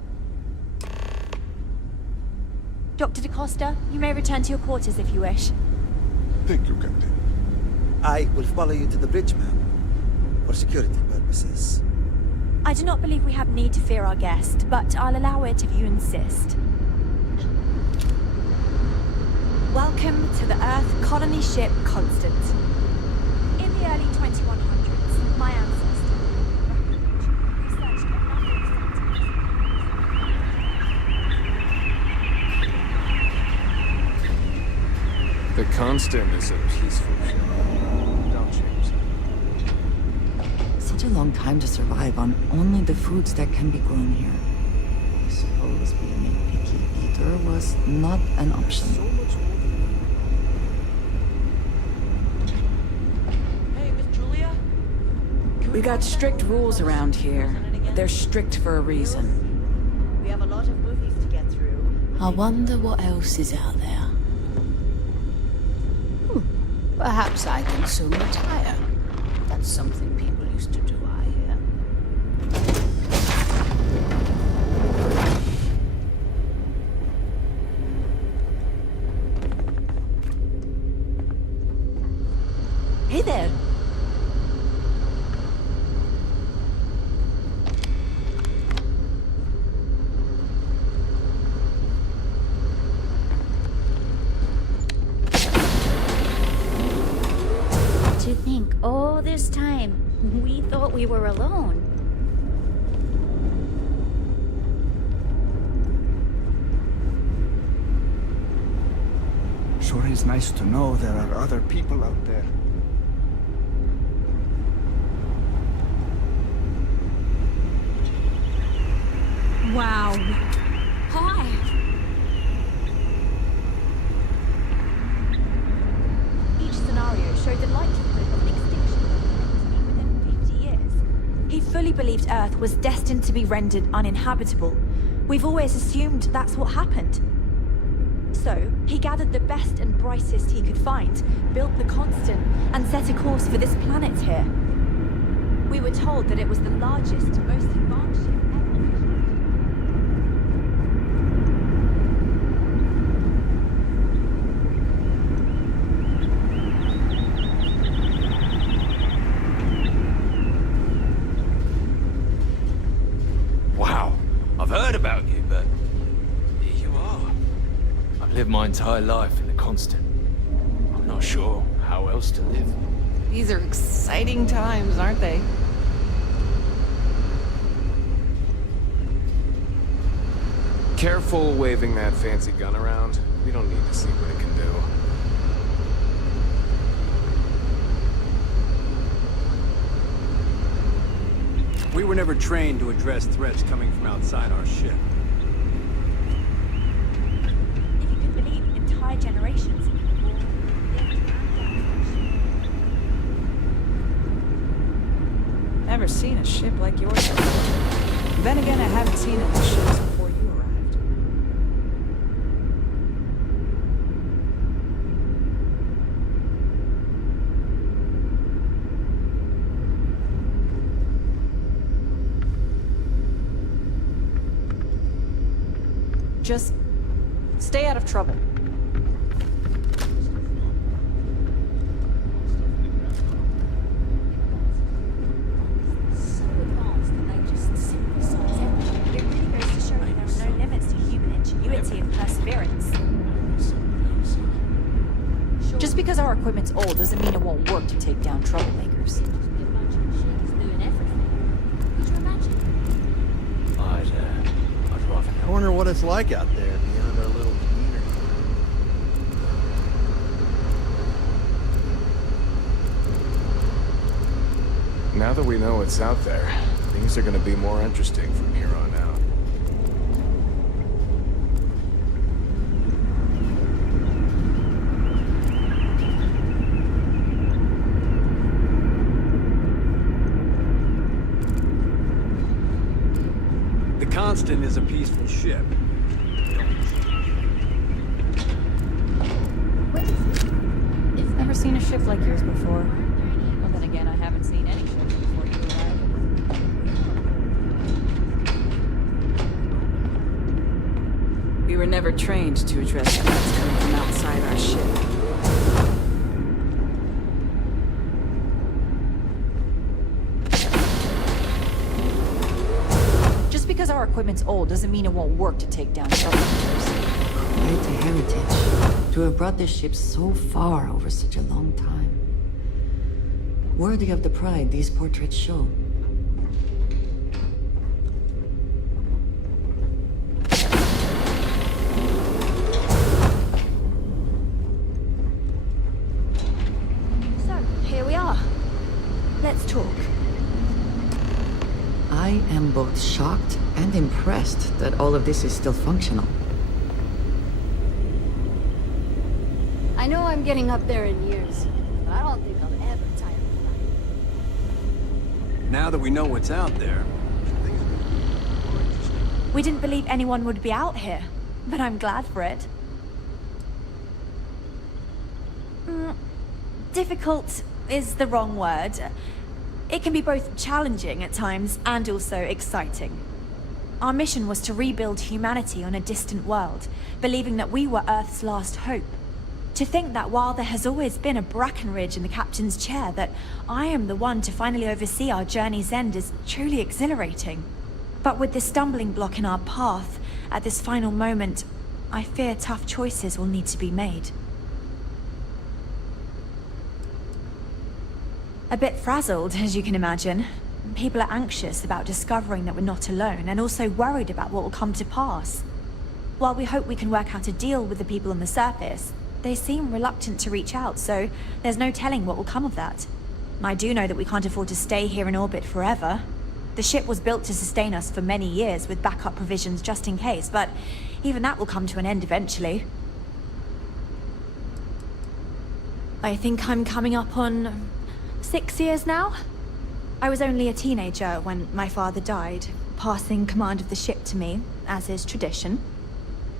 Dr. DaCosta, you may return to your quarters if you wish. Thank you, Captain. I will follow you to the bridge, ma'am. For security purposes. I do not believe we have need to fear our guest, but I'll allow it if you insist. Welcome to the Earth colony ship Constant. In the early 2100s, my ancestor researched a number of The Constant is a peaceful ship. Don't change that. Such a long time to survive on only the foods that can be grown here. I suppose being a picky eater was not an option. We got strict rules around here. They're strict for a reason. We have a lot of movies to get through. I wonder what else is out there. Perhaps I can soon retire. That's something people used to do, I hear. Hey there. To think all this time we thought we were alone. Sure is nice to know there are other people out there. Wow. Hi. Each scenario showed the likelihood of an extinction within 50 years. He fully believed Earth was destined to be rendered uninhabitable. We've always assumed that's what happened. So, he gathered the best and brightest he could find, built the Constant, and set a course for this planet here. We were told that it was the largest, most advanced ship ever. Wow, I've heard about you, but here you are. I'm lived my entire life in a constant. I'm not sure how else to live. These are exciting times, aren't they? Careful waving that fancy gun around. We don't need to see what it can do. We were never trained to address threats coming from outside our ship. If you could believe entire generations of people Never seen a ship like yours before. Then again, I haven't seen any ships before you arrived. Just stay out of trouble. so advanced that they just simply solve everything. It really goes to show that there are no limits to human ingenuity and perseverance. Just because our equipment's old doesn't mean it won't work to take down troublemakers. I'd rather know. I wonder what it's like out there beyond our little community. Now that we know what's out there, things are gonna be more interesting from here on out. The Constant is a peaceful ship. Never seen a ship like yours before. Well, then again, I haven't seen any ships before you arrived. We were never trained to address threats coming from outside our ship. Just because our equipment's old doesn't mean it won't work to take down troublemakers. Quite a heritage to have brought this ship so far over such a long time. Worthy of the pride these portraits show. So, here we are. Let's talk. I am both shocked and impressed that all of this is still functional. I know I'm getting up there in years, but I don't think I'll ever tire of flying. Now that we know what's out there, We didn't believe anyone would be out here, but I'm glad for it. Difficult is the wrong word. It can be both challenging at times and also exciting. Our mission was to rebuild humanity on a distant world, believing that we were Earth's last hope. To think that while there has always been a Brackenridge in the captain's chair, that I am the one to finally oversee our journey's end is truly exhilarating. But with this stumbling block in our path, at this final moment, I fear tough choices will need to be made. A bit frazzled, as you can imagine. People are anxious about discovering that we're not alone, and also worried about what will come to pass. While we hope we can work out a deal with the people on the surface, they seem reluctant to reach out, so there's no telling what will come of that. I do know that we can't afford to stay here in orbit forever. The ship was built to sustain us for many years with backup provisions just in case, but even that will come to an end eventually. I think I'm coming up on 6 years now. I was only a teenager when my father died, passing command of the ship to me, as is tradition.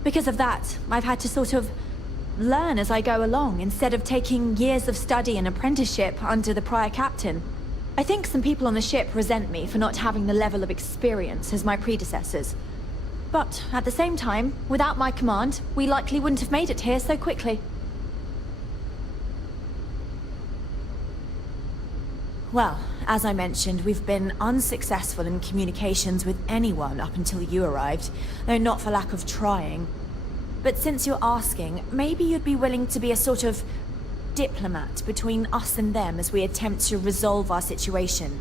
Because of that, I've had to sort of learn as I go along, instead of taking years of study and apprenticeship under the prior captain. I think some people on the ship resent me for not having the level of experience as my predecessors. But at the same time, without my command, we likely wouldn't have made it here so quickly. Well, as I mentioned, we've been unsuccessful in communications with anyone up until you arrived, though not for lack of trying. But since you're asking, maybe you'd be willing to be a sort of diplomat between us and them as we attempt to resolve our situation.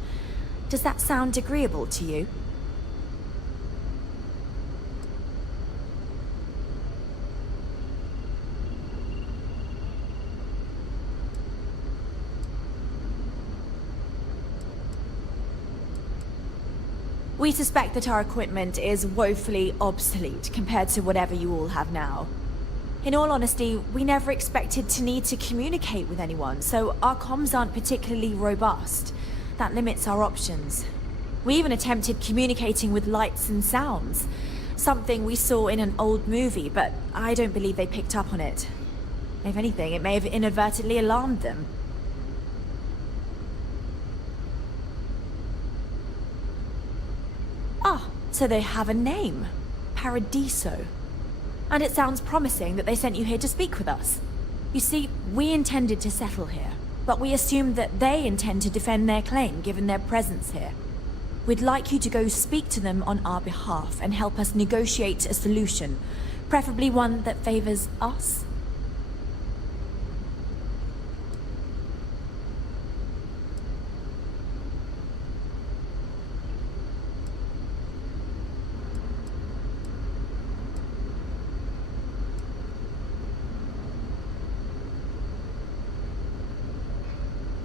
Does that sound agreeable to you? We suspect that our equipment is woefully obsolete compared to whatever you all have now. In all honesty, we never expected to need to communicate with anyone, so our comms aren't particularly robust. That limits our options. We even attempted communicating with lights and sounds, something we saw in an old movie, but I don't believe they picked up on it. If anything, it may have inadvertently alarmed them. Ah, so they have a name. Paradiso. And it sounds promising that they sent you here to speak with us. You see, we intended to settle here, but we assumed that they intend to defend their claim given their presence here. We'd like you to go speak to them on our behalf and help us negotiate a solution, preferably one that favors us.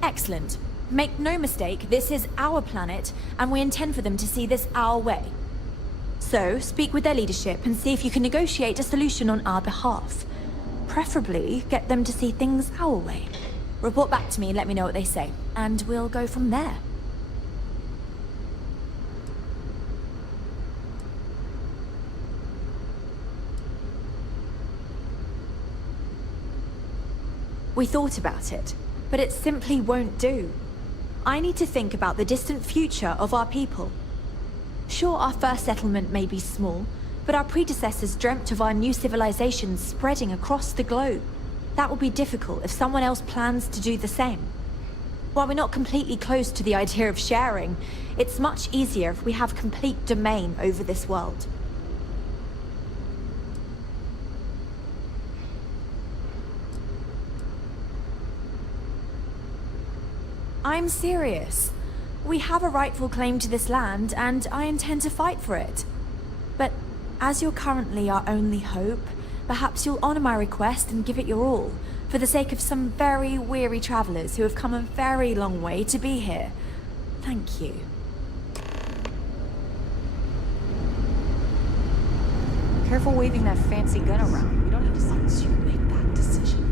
Excellent. Make no mistake, this is our planet, and we intend for them to see this our way. So, speak with their leadership and see if you can negotiate a solution on our behalf. Preferably, get them to see things our way. Report back to me and let me know what they say, and we'll go from there. We thought about it, but it simply won't do. I need to think about the distant future of our people. Sure, our first settlement may be small, but our predecessors dreamt of our new civilization spreading across the globe. That will be difficult if someone else plans to do the same. While we're not completely close to the idea of sharing, it's much easier if we have complete domain over this world. I'm serious. We have a rightful claim to this land, and I intend to fight for it. But as you're currently our only hope, perhaps you'll honor my request and give it your all, for the sake of some very weary travelers who have come a very long way to be here. Thank you. Careful waving that fancy gun around. We don't need to see you make that decision.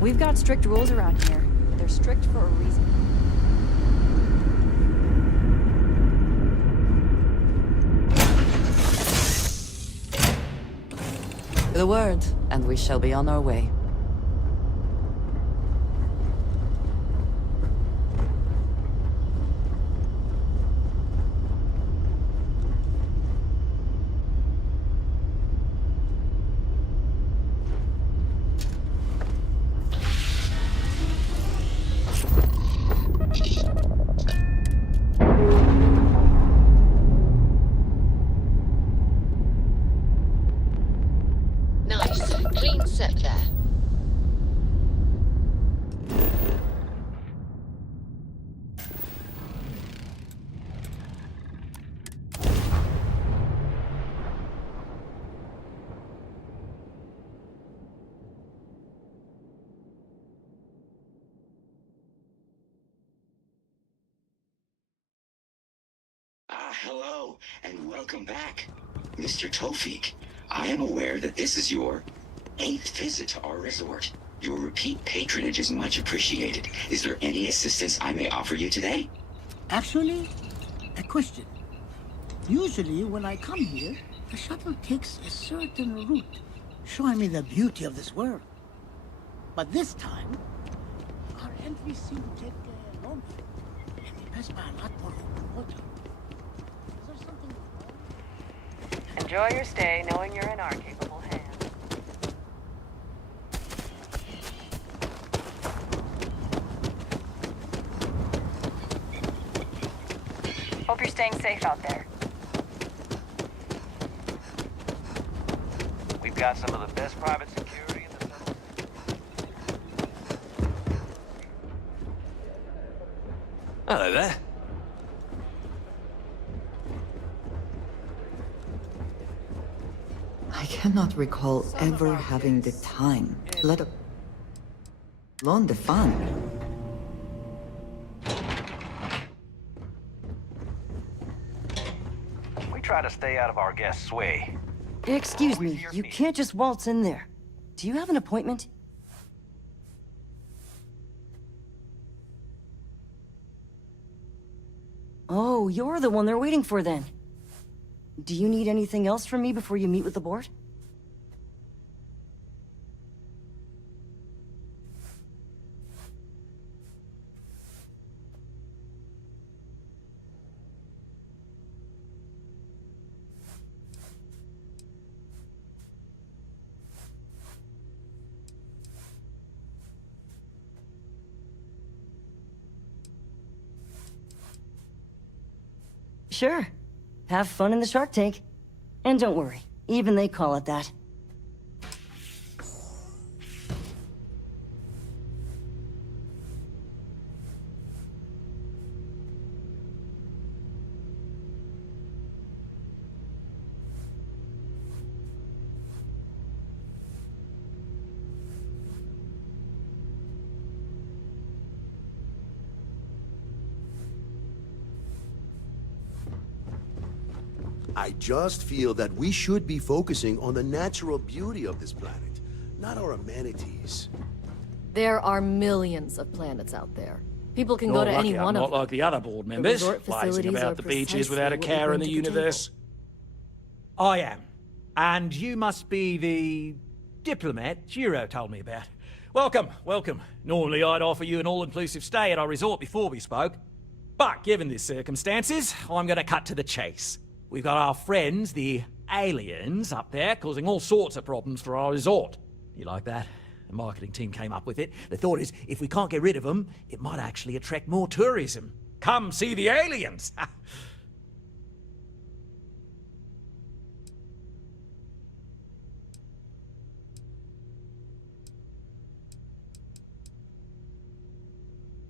We've got strict rules around here. They're strict for a reason. The word, and we shall be on our way. Nice. Clean set there. Hello, and welcome back. Mr. Tofik, I am aware that this is your 8th visit to our resort. Your repeat patronage is much appreciated. Is there any assistance I may offer you today? Actually, a question. Usually when I come here, the shuttle takes a certain route, showing me the beauty of this world. But this time, our entries seem to take a long way, and we pass by a lot more open water. Is there something wrong? Enjoy your stay, knowing you're in our capable hands. Hope you're staying safe out there. We've got some of the best private security in the city. Hello there. I cannot recall ever having the time, let alone the fun. We try to stay out of our guests' way. Excuse me, you can't just waltz in there. Do you have an appointment? Oh, you're the one they're waiting for then. Do you need anything else from me before you meet with the board? Sure. Have fun in the shark tank. And don't worry, even they call it that. I just feel that we should be focusing on the natural beauty of this planet, not our amenities. There are millions of planets out there. People can go to any one of Not them. like the other board members, resort lazing facilities about are the beaches precisely without a what we care in bring the to the universe. I am. And you must be the diplomat Jiro told me about. Welcome, welcome. Normally I'd offer you an all-inclusive stay at our resort before we spoke. But given the circumstances, I'm gonna cut to the chase. We've got our friends, the aliens, up there, causing all sorts of problems for our resort. You like that? The marketing team came up with it. The thought is, if we can't get rid of them, it might actually attract more tourism. Come see the aliens!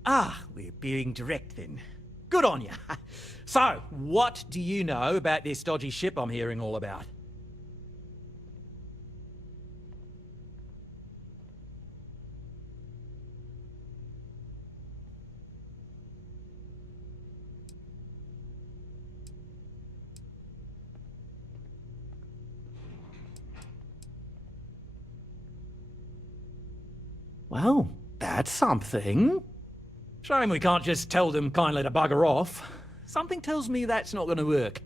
Ah, we're being direct then. Good on you. So, what do you know about this dodgy ship I'm hearing all about? Well, that's something. Shame we can't just tell them kindly to bugger off. Something tells me that's not going to work.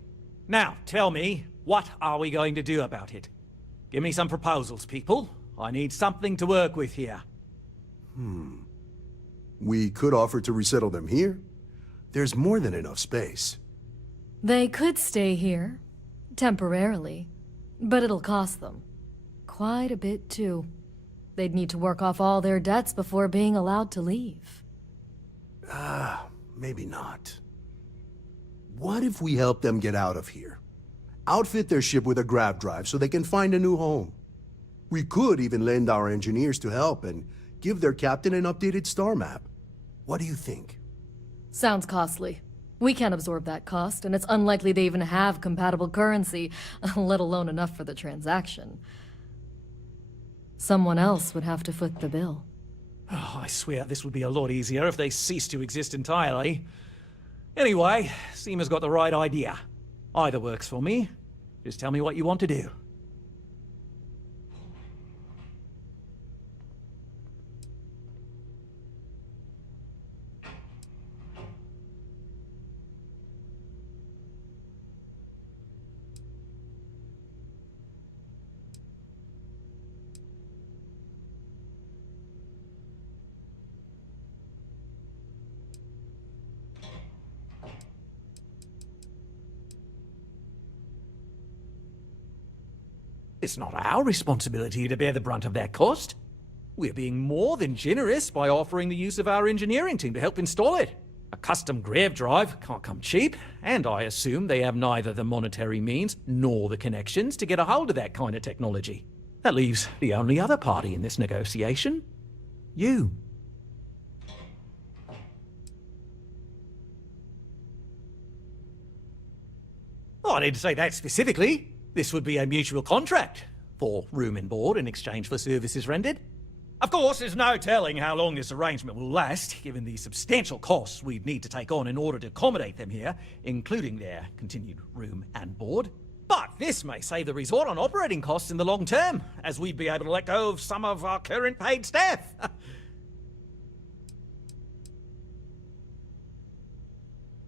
Now, tell me, what are we going to do about it? Give me some proposals, people. I need something to work with here. We could offer to resettle them here. There's more than enough space. They could stay here, temporarily, but it'll cost them. Quite a bit, too. They'd need to work off all their debts before being allowed to leave. Maybe not. What if we help them get out of here? Outfit their ship with a grav drive so they can find a new home. We could even lend our engineers to help and give their captain an updated star map. What do you think? Sounds costly. We can't absorb that cost, and it's unlikely they even have compatible currency, let alone enough for the transaction. Someone else would have to foot the bill. Oh, I swear this would be a lot easier if they ceased to exist entirely. Anyway, Seema's got the right idea. Either works for me. Just tell me what you want to do. It's not our responsibility to bear the brunt of that cost. We're being more than generous by offering the use of our engineering team to help install it. A custom grav drive can't come cheap, and I assume they have neither the monetary means nor the connections to get a hold of that kind of technology. That leaves the only other party in this negotiation. You. Oh, I didn't say that specifically. This would be a mutual contract for room and board in exchange for services rendered. Of course, there's no telling how long this arrangement will last, given the substantial costs we'd need to take on in order to accommodate them here, including their continued room and board. But this may save the resort on operating costs in the long term, as we'd be able to let go of some of our current paid staff.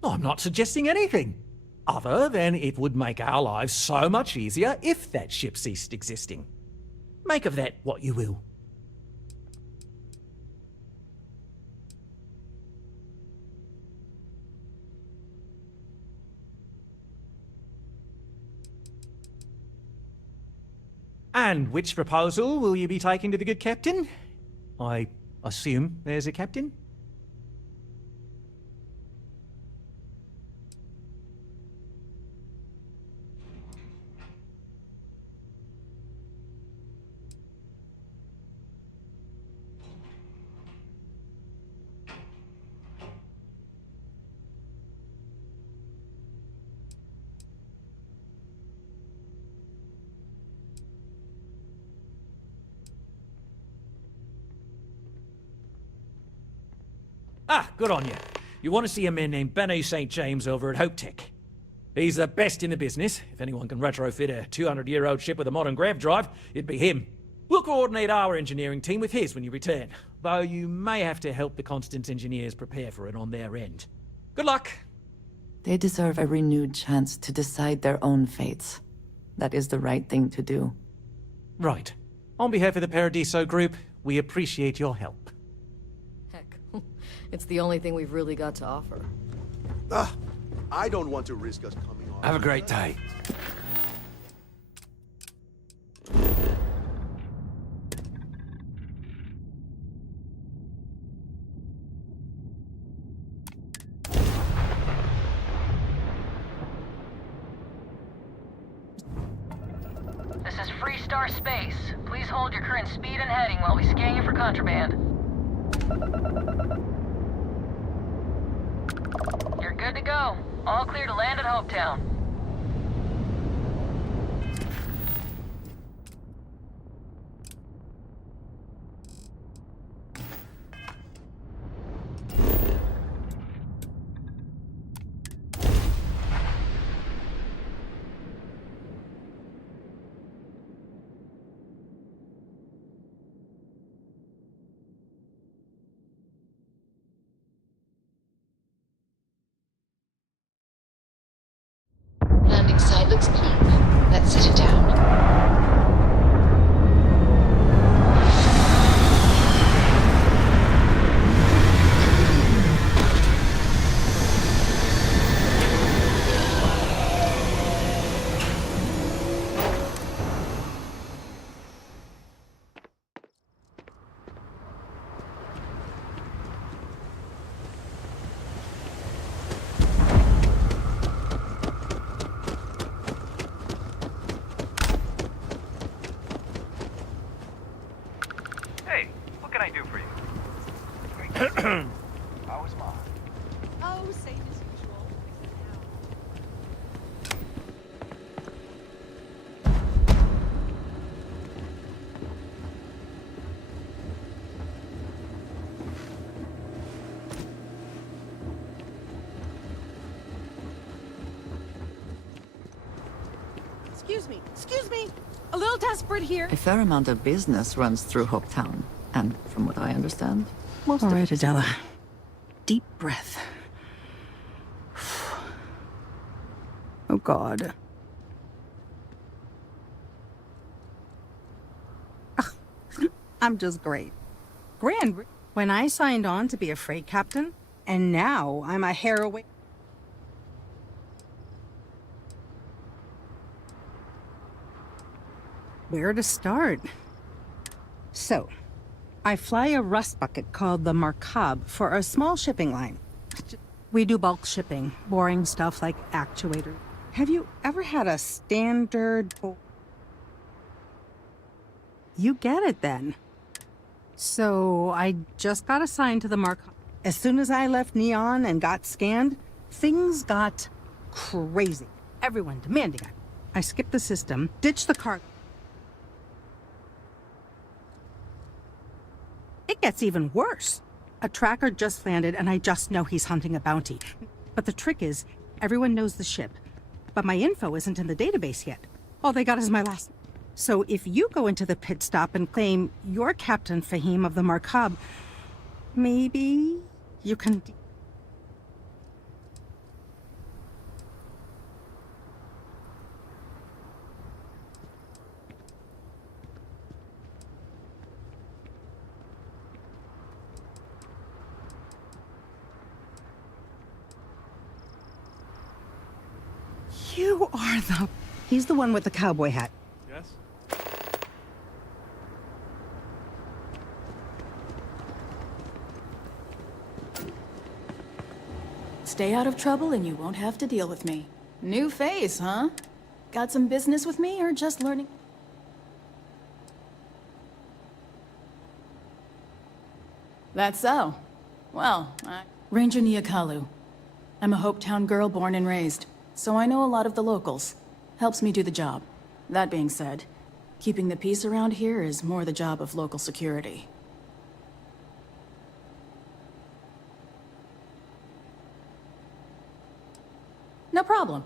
I'm not suggesting anything, other than it would make our lives so much easier if that ship ceased existing. Make of that what you will. And which proposal will you be taking to the good captain? I assume there's a captain? Ah, good on you. You want to see a man named Benny St. James over at Hope Tech. He's the best in the business. If anyone can retrofit a 200-year-old ship with a modern grav drive, it'd be him. We'll coordinate our engineering team with his when you return, though you may have to help the Constance engineers prepare for it on their end. Good luck. They deserve a renewed chance to decide their own fates. That is the right thing to do. Right. On behalf of the Paradiso Group, we appreciate your help. It's the only thing we've really got to offer. I don't want to risk us coming on. Have a great day. This is Freestar Space. Please hold your current speed and heading while we scan you for contraband. You're good to go. All clear to land at Hopetown. Landing site looks clean. Let's set it down. Hey, what can I do for you? How was mine? Oh, same as usual. Excuse me. A little desperate here. A fair amount of business runs through Hopetown, and from what I understand, most All of right, it. Adela. Deep breath. Oh, God. I'm just great. Grand. When I signed on to be a freight captain, and now I'm a heroine. where to start? So, I fly a rust bucket called the Markab for a small shipping line. We do bulk shipping, boring stuff like actuators. Have you ever had a standard... You get it then. So, I just got assigned to the Markab. As soon as I left Neon and got scanned, things got crazy. Everyone demanding it. I skipped the system, ditched the cargo. It gets even worse. A tracker just landed and I just know he's hunting a bounty. But the trick is, everyone knows the ship. But my info isn't in the database yet. All they got is my last... So if you go into the pit stop and claim you're Captain Fahim of the Markab, maybe you can... You are the... He's the one with the cowboy hat. Yes? Stay out of trouble and you won't have to deal with me. New face, huh? Got some business with me or just learning? That's so. Well, Ranger Niakalu. I'm a Hopetown girl born and raised, so I know a lot of the locals. Helps me do the job. That being said, keeping the peace around here is more the job of local security. No problem.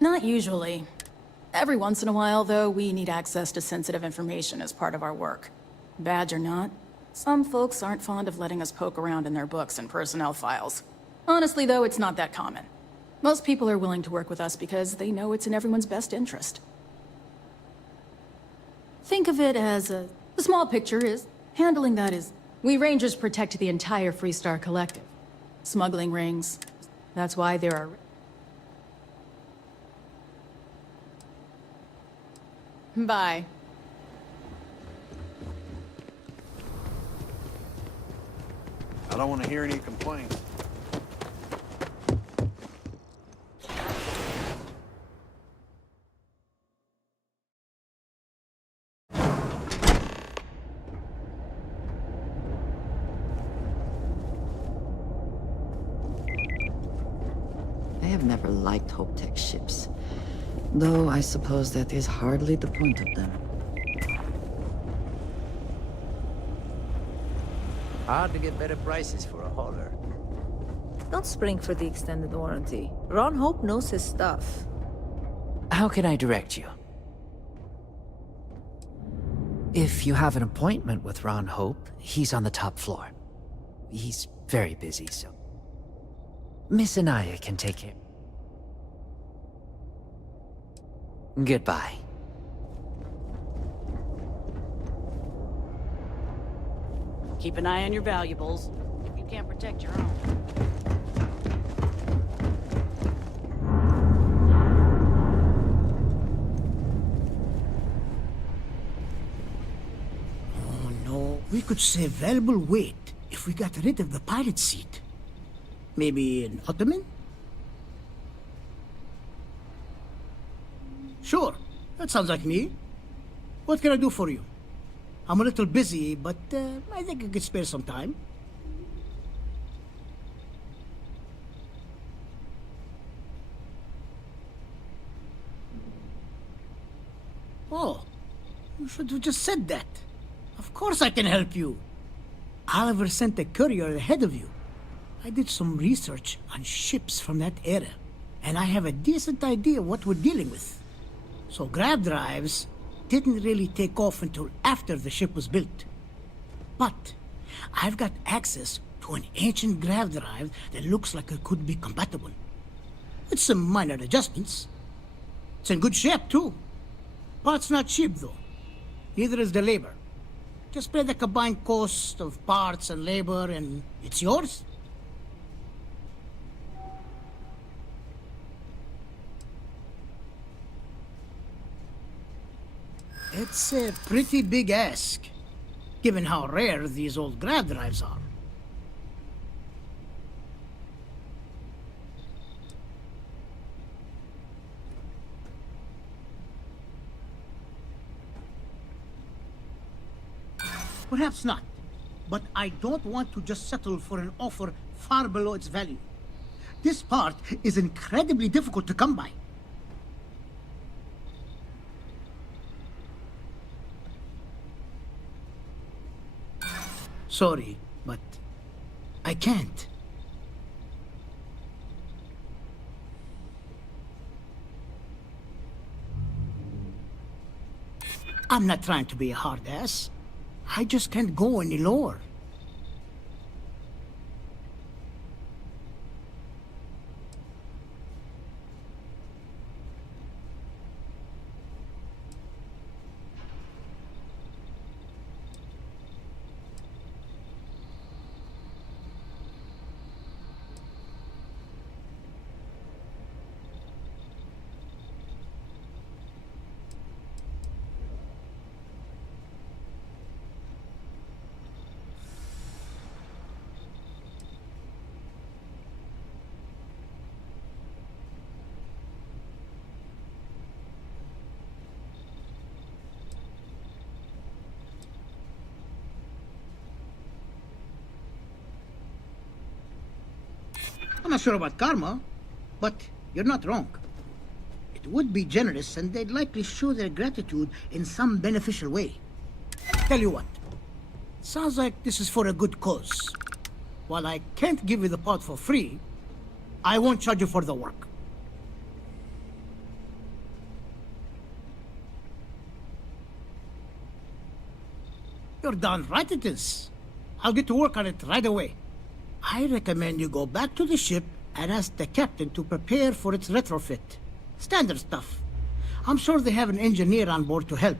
Not usually. Every once in a while, though, we need access to sensitive information as part of our work. Badge or not, some folks aren't fond of letting us poke around in their books and personnel files. Honestly, though, it's not that common. Most people are willing to work with us because they know it's in everyone's best interest. Think of it as the small picture is, handling that is, we Rangers protect the entire Freestar Collective. Smuggling rings, that's why there are... Bye. I don't want to hear any complaints. I have never liked Hope Tech ships. Though I suppose that is hardly the point of them. Hard to get better prices for a hauler. Don't spring for the extended warranty. Ron Hope knows his stuff. How can I direct you? If you have an appointment with Ron Hope, he's on the top floor. He's very busy, so... Miss Anaya can take care. Goodbye. Keep an eye on your valuables. If you can't protect your own. Oh no, we could save valuable weight if we got rid of the pilot seat. Maybe an ottoman? Sure, that sounds like me. What can I do for you? I'm a little busy, but I think I could spare some time. Oh, you should have just said that. Of course I can help you. Oliver sent a courier ahead of you. I did some research on ships from that era, and I have a decent idea what we're dealing with. So grav drives didn't really take off until after the ship was built. But I've got access to an ancient grav drive that looks like it could be compatible. With some minor adjustments. It's in good shape, too. Parts not cheap, though. Neither is the labor. Just pay the combined cost of parts and labor, and it's yours. It's a pretty big ask, given how rare these old grav drives are. Perhaps not, but I don't want to just settle for an offer far below its value. This part is incredibly difficult to come by. Sorry, but I can't. I'm not trying to be a hard ass. I just can't go any lower. I'm not sure about karma, but you're not wrong. It would be generous, and they'd likely show their gratitude in some beneficial way. Tell you what, sounds like this is for a good cause. While I can't give you the pod for free, I won't charge you for the work. You're darn right it is. I'll get to work on it right away. I recommend you go back to the ship and ask the captain to prepare for its retrofit. Standard stuff. I'm sure they have an engineer on board to help.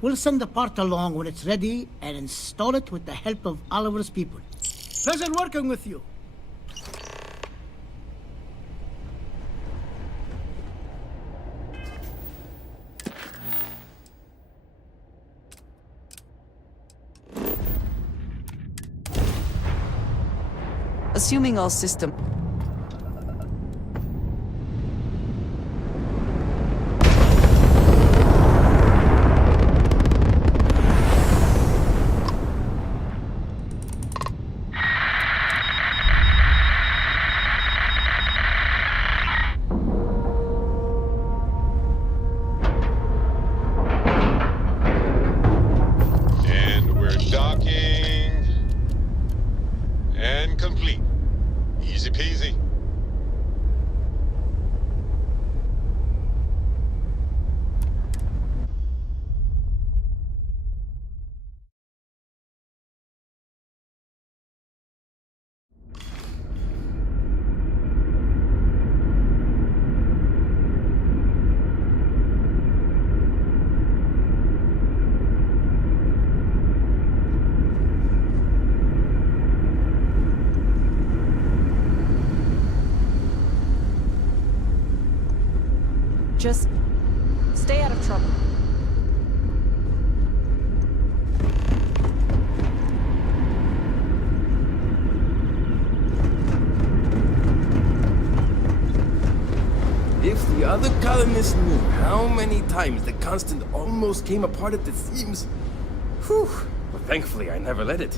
We'll send the part along when it's ready and install it with the help of Oliver's people. Pleasure working with you. Assuming all system... And we're docking... and complete. Easy peasy. Just stay out of trouble. If the other colonists knew how many times the constant almost came apart at the seams. Whew. Well, thankfully, I never let it.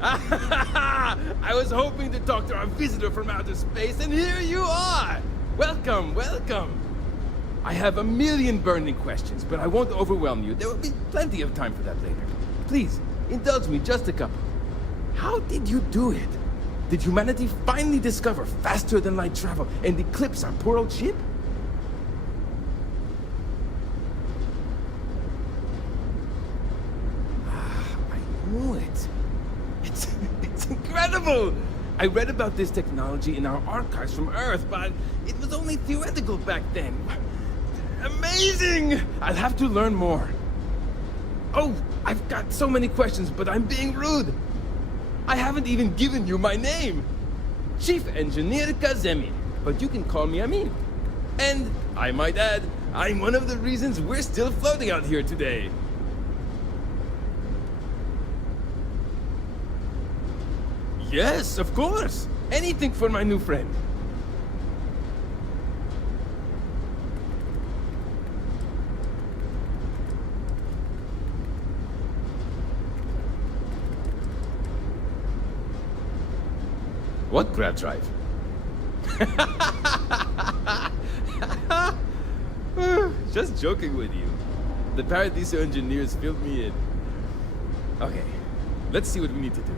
I was hoping to talk to our visitor from outer space, and here you are! Welcome, welcome! I have a million burning questions, but I won't overwhelm you. There will be plenty of time for that later. Please, indulge me just a couple. How did you do it? Did humanity finally discover faster than light travel and eclipse our poor old ship? I knew it. It's incredible! I read about this technology in our archives from Earth, but it was only theoretical back then. Amazing! I'll have to learn more. Oh, I've got so many questions, but I'm being rude. I haven't even given you my name. Chief Engineer Kazemi, but you can call me Amin. And, I might add, I'm one of the reasons we're still floating out here today. Yes, of course. Anything for my new friend. What grab drive? Just joking with you. The Paradiso engineers filled me in. Okay, let's see what we need to do.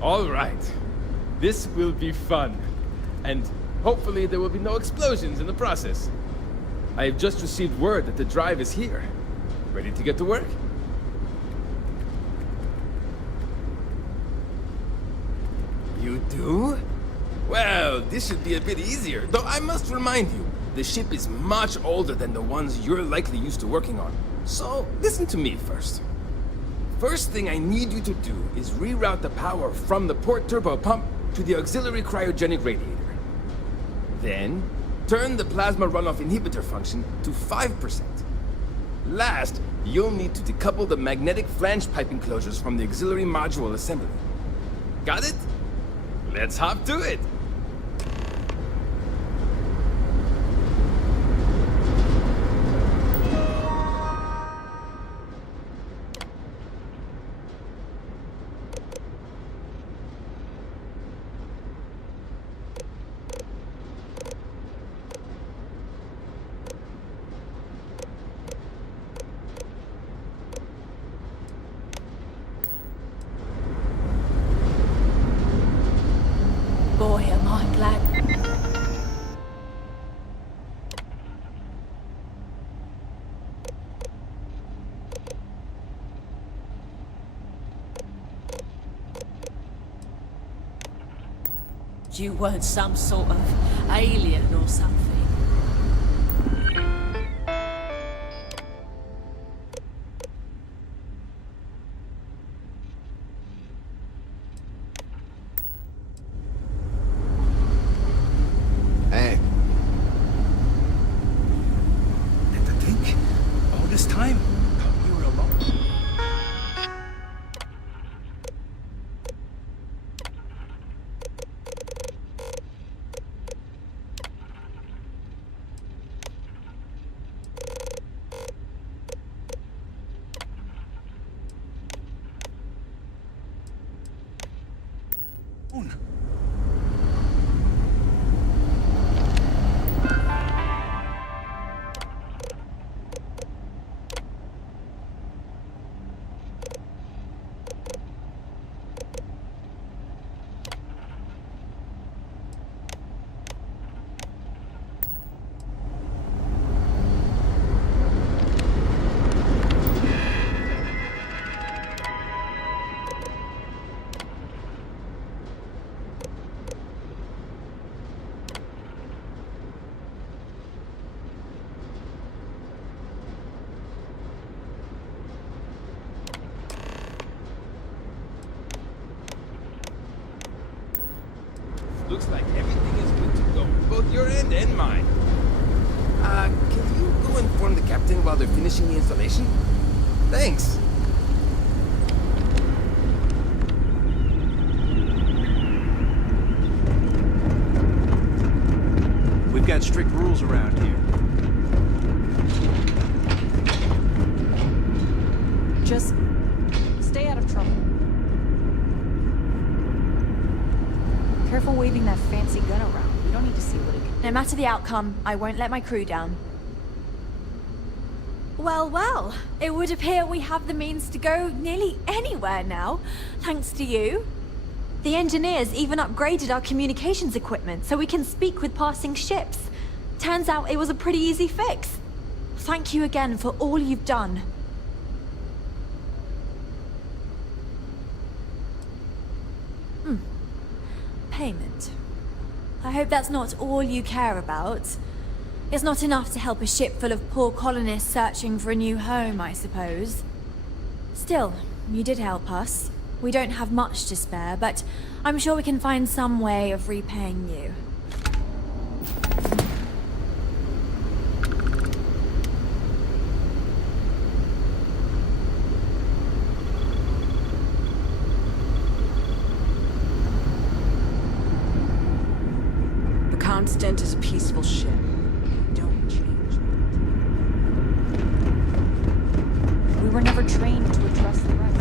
All right. This will be fun. And hopefully there will be no explosions in the process. I have just received word that the drive is here. Ready to get to work? You do? Well, this should be a bit easier, though I must remind you, the ship is much older than the ones you're likely used to working on. So, listen to me first. First thing I need you to do is reroute the power from the port turbo pump to the auxiliary cryogenic radiator. Then, turn the plasma runoff inhibitor function to 5%. Last, you'll need to decouple the magnetic flange pipe enclosures from the auxiliary module assembly. Got it? Let's hop to it! Boy, am I glad. You weren't some sort of alien or something. Hey. And to think, all this time, you were alone. Looks like everything is good to go, both your end and mine. Can you go inform the captain while they're finishing the installation? Thanks. We've got strict rules around here. Just stay out of trouble. Careful waving that fancy gun around. We don't need to see what it can do. No matter the outcome, I won't let my crew down. Well, well, it would appear we have the means to go nearly anywhere now, thanks to you. The engineers even upgraded our communications equipment so we can speak with passing ships. Turns out it was a pretty easy fix. Thank you again for all you've done. Payment. I hope that's not all you care about. It's not enough to help a ship full of poor colonists searching for a new home, I suppose. Still, you did help us. We don't have much to spare, but I'm sure we can find some way of repaying you. The Constant is a peaceful ship. Don't change it. We were never trained to address the rest.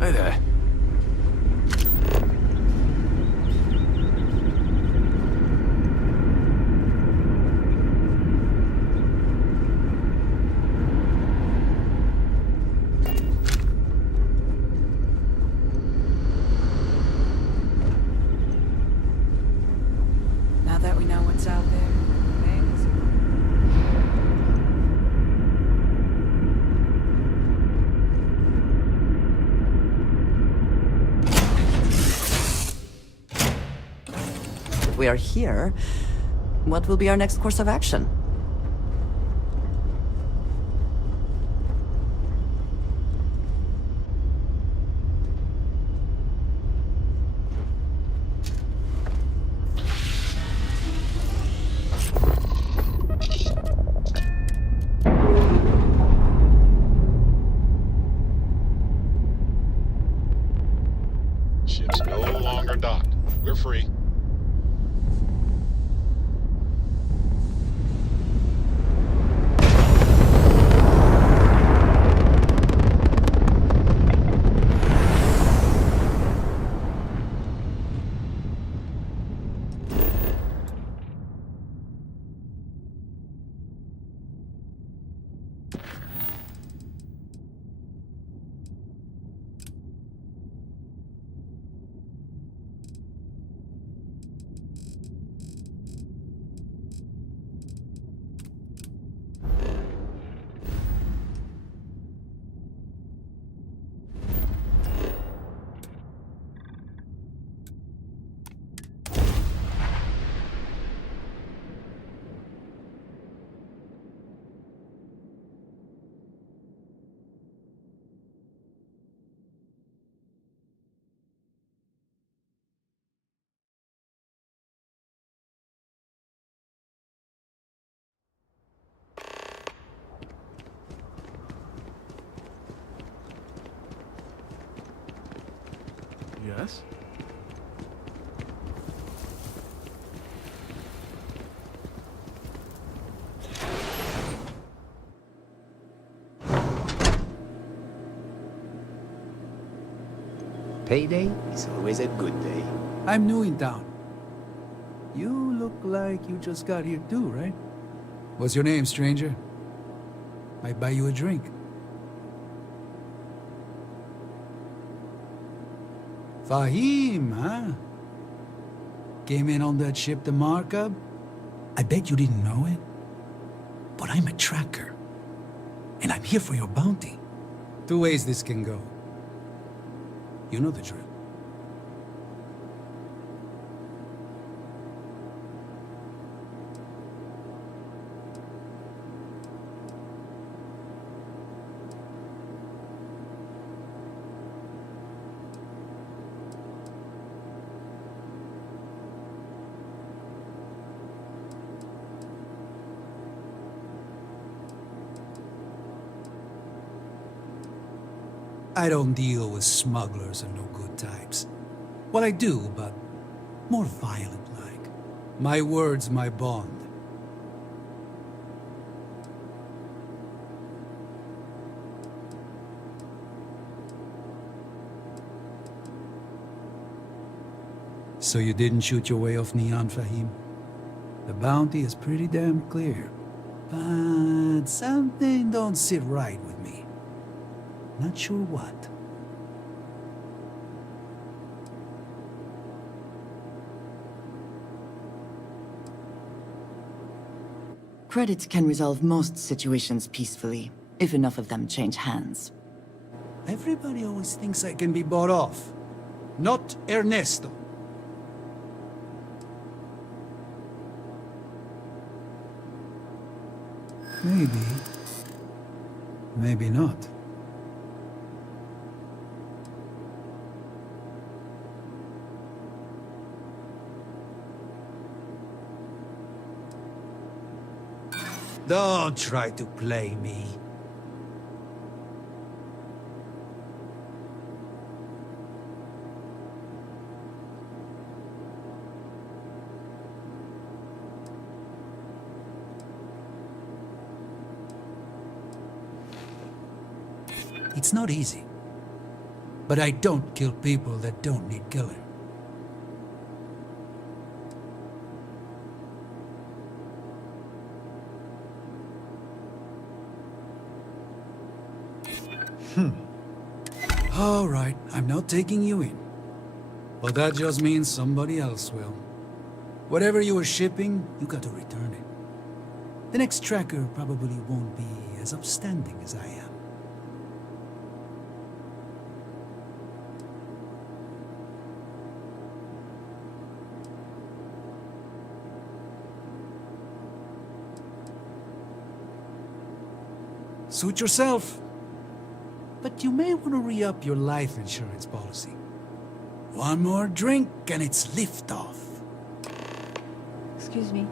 Hey there. Now that we know what's out there, things. If we are here, what will be our next course of action? Ship's no longer docked. We're free. Yes? Payday is always a good day. I'm new in town. You look like you just got here too, right? What's your name, stranger? Might buy you a drink. Fahim, huh? Came in on that ship, the Markup? I bet you didn't know it. But I'm a tracker. And I'm here for your bounty. Two ways this can go. You know the drill. I don't deal with smugglers and no good types. Well, I do, but more violent-like. My word's my bond. So you didn't shoot your way off Neon, Fahim? The bounty is pretty damn clear. But something don't sit right with me. Not sure what. Credits can resolve most situations peacefully, if enough of them change hands. Everybody always thinks I can be bought off. Not Ernesto. Maybe. Maybe not. Don't try to play me. It's not easy. But I don't kill people that don't need killing. All right, I'm not taking you in. But that just means somebody else will. Whatever you were shipping, you got to return it. The next tracker probably won't be as upstanding as I am. Suit yourself. But you may want to re-up your life insurance policy. One more drink and it's liftoff. Excuse me.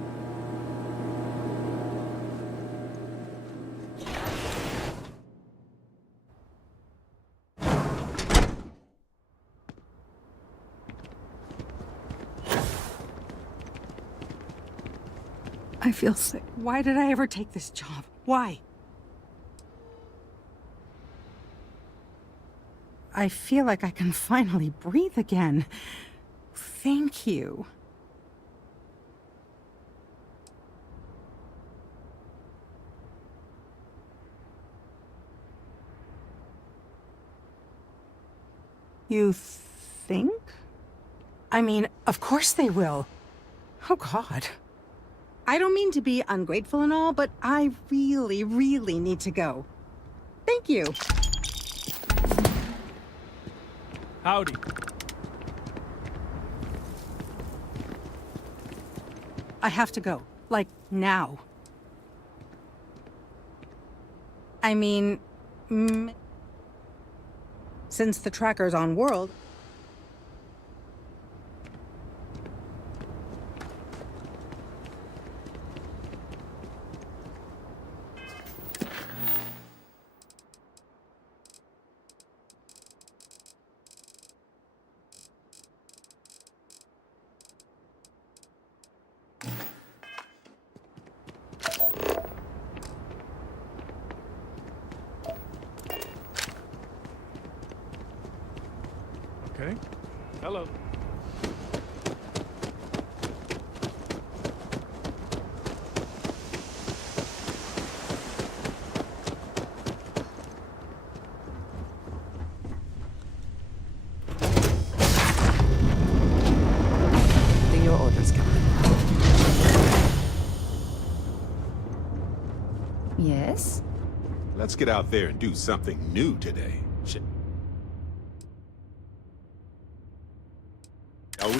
I feel sick. Why did I ever take this job? Why? I feel like I can finally breathe again. Thank you. You think? I mean, of course they will. Oh, God. I don't mean to be ungrateful and all, but I really, really need to go. Thank you. Howdy. I have to go. Like, now. I mean, since the tracker's on world... Okay. Hello. Your orders, Captain. Yes? Let's get out there and do something new today. Shall we?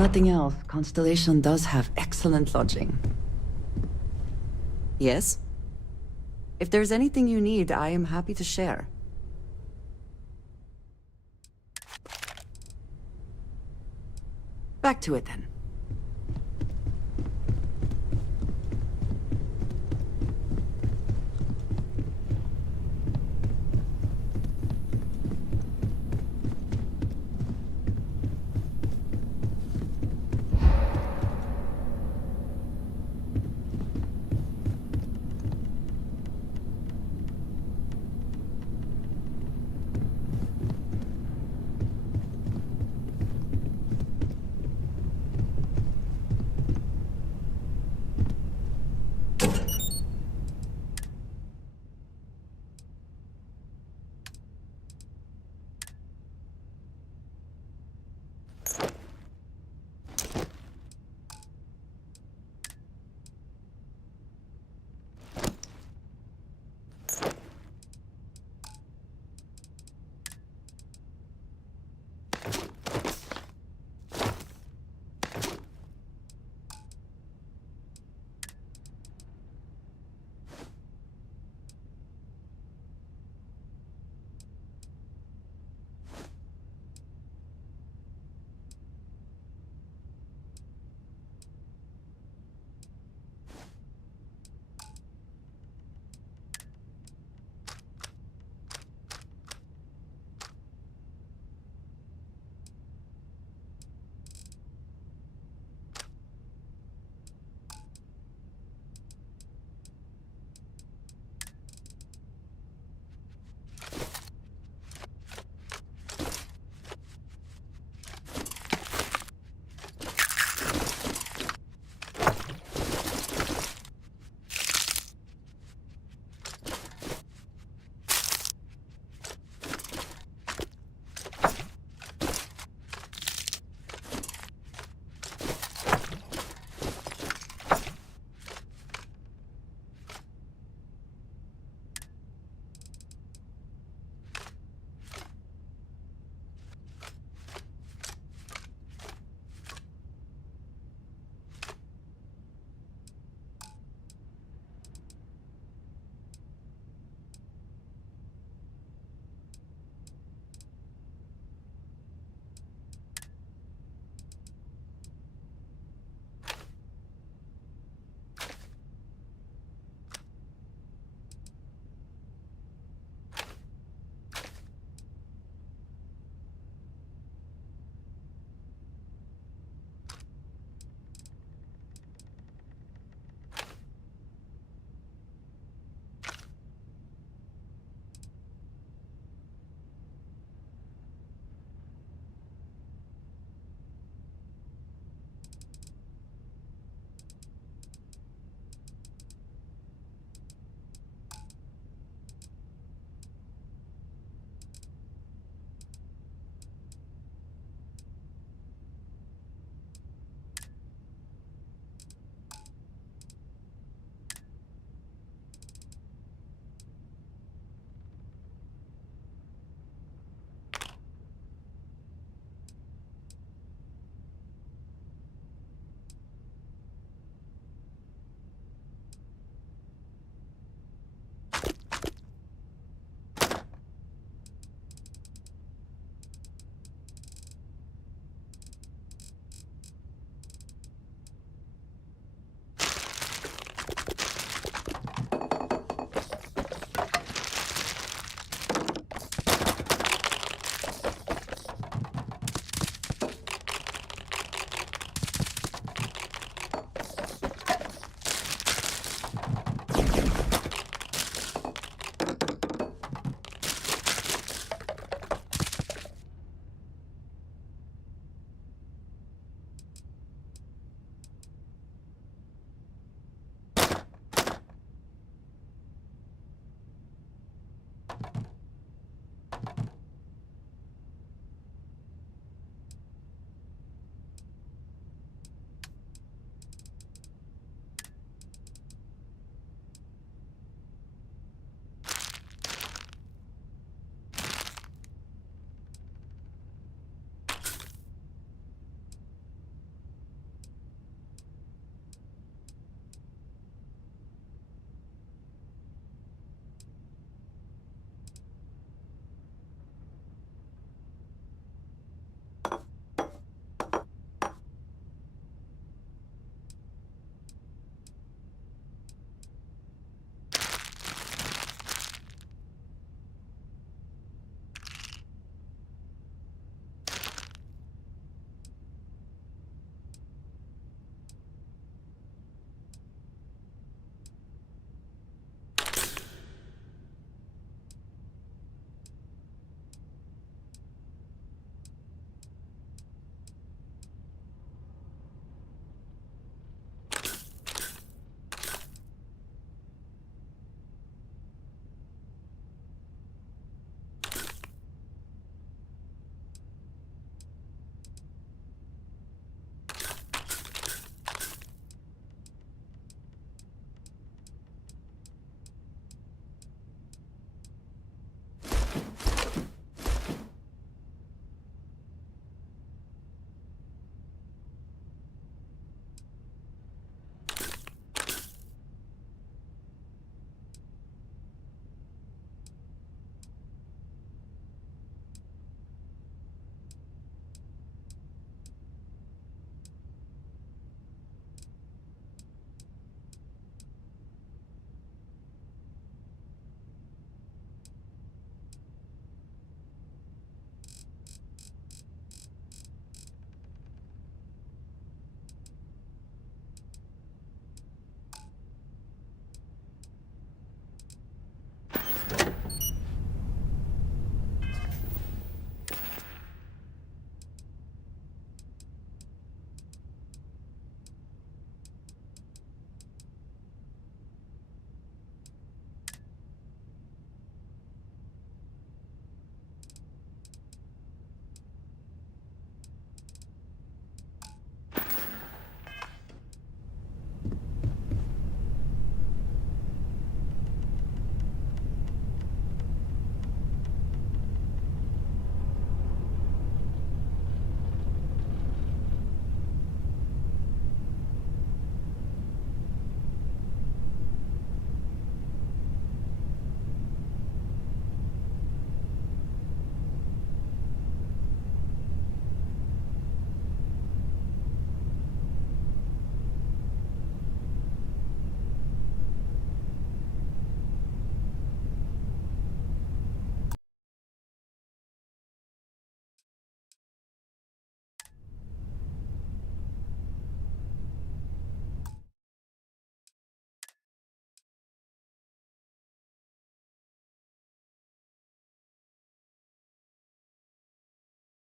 nothing else, Constellation does have excellent lodging. Yes? If there's anything you need, I am happy to share. Back to it then.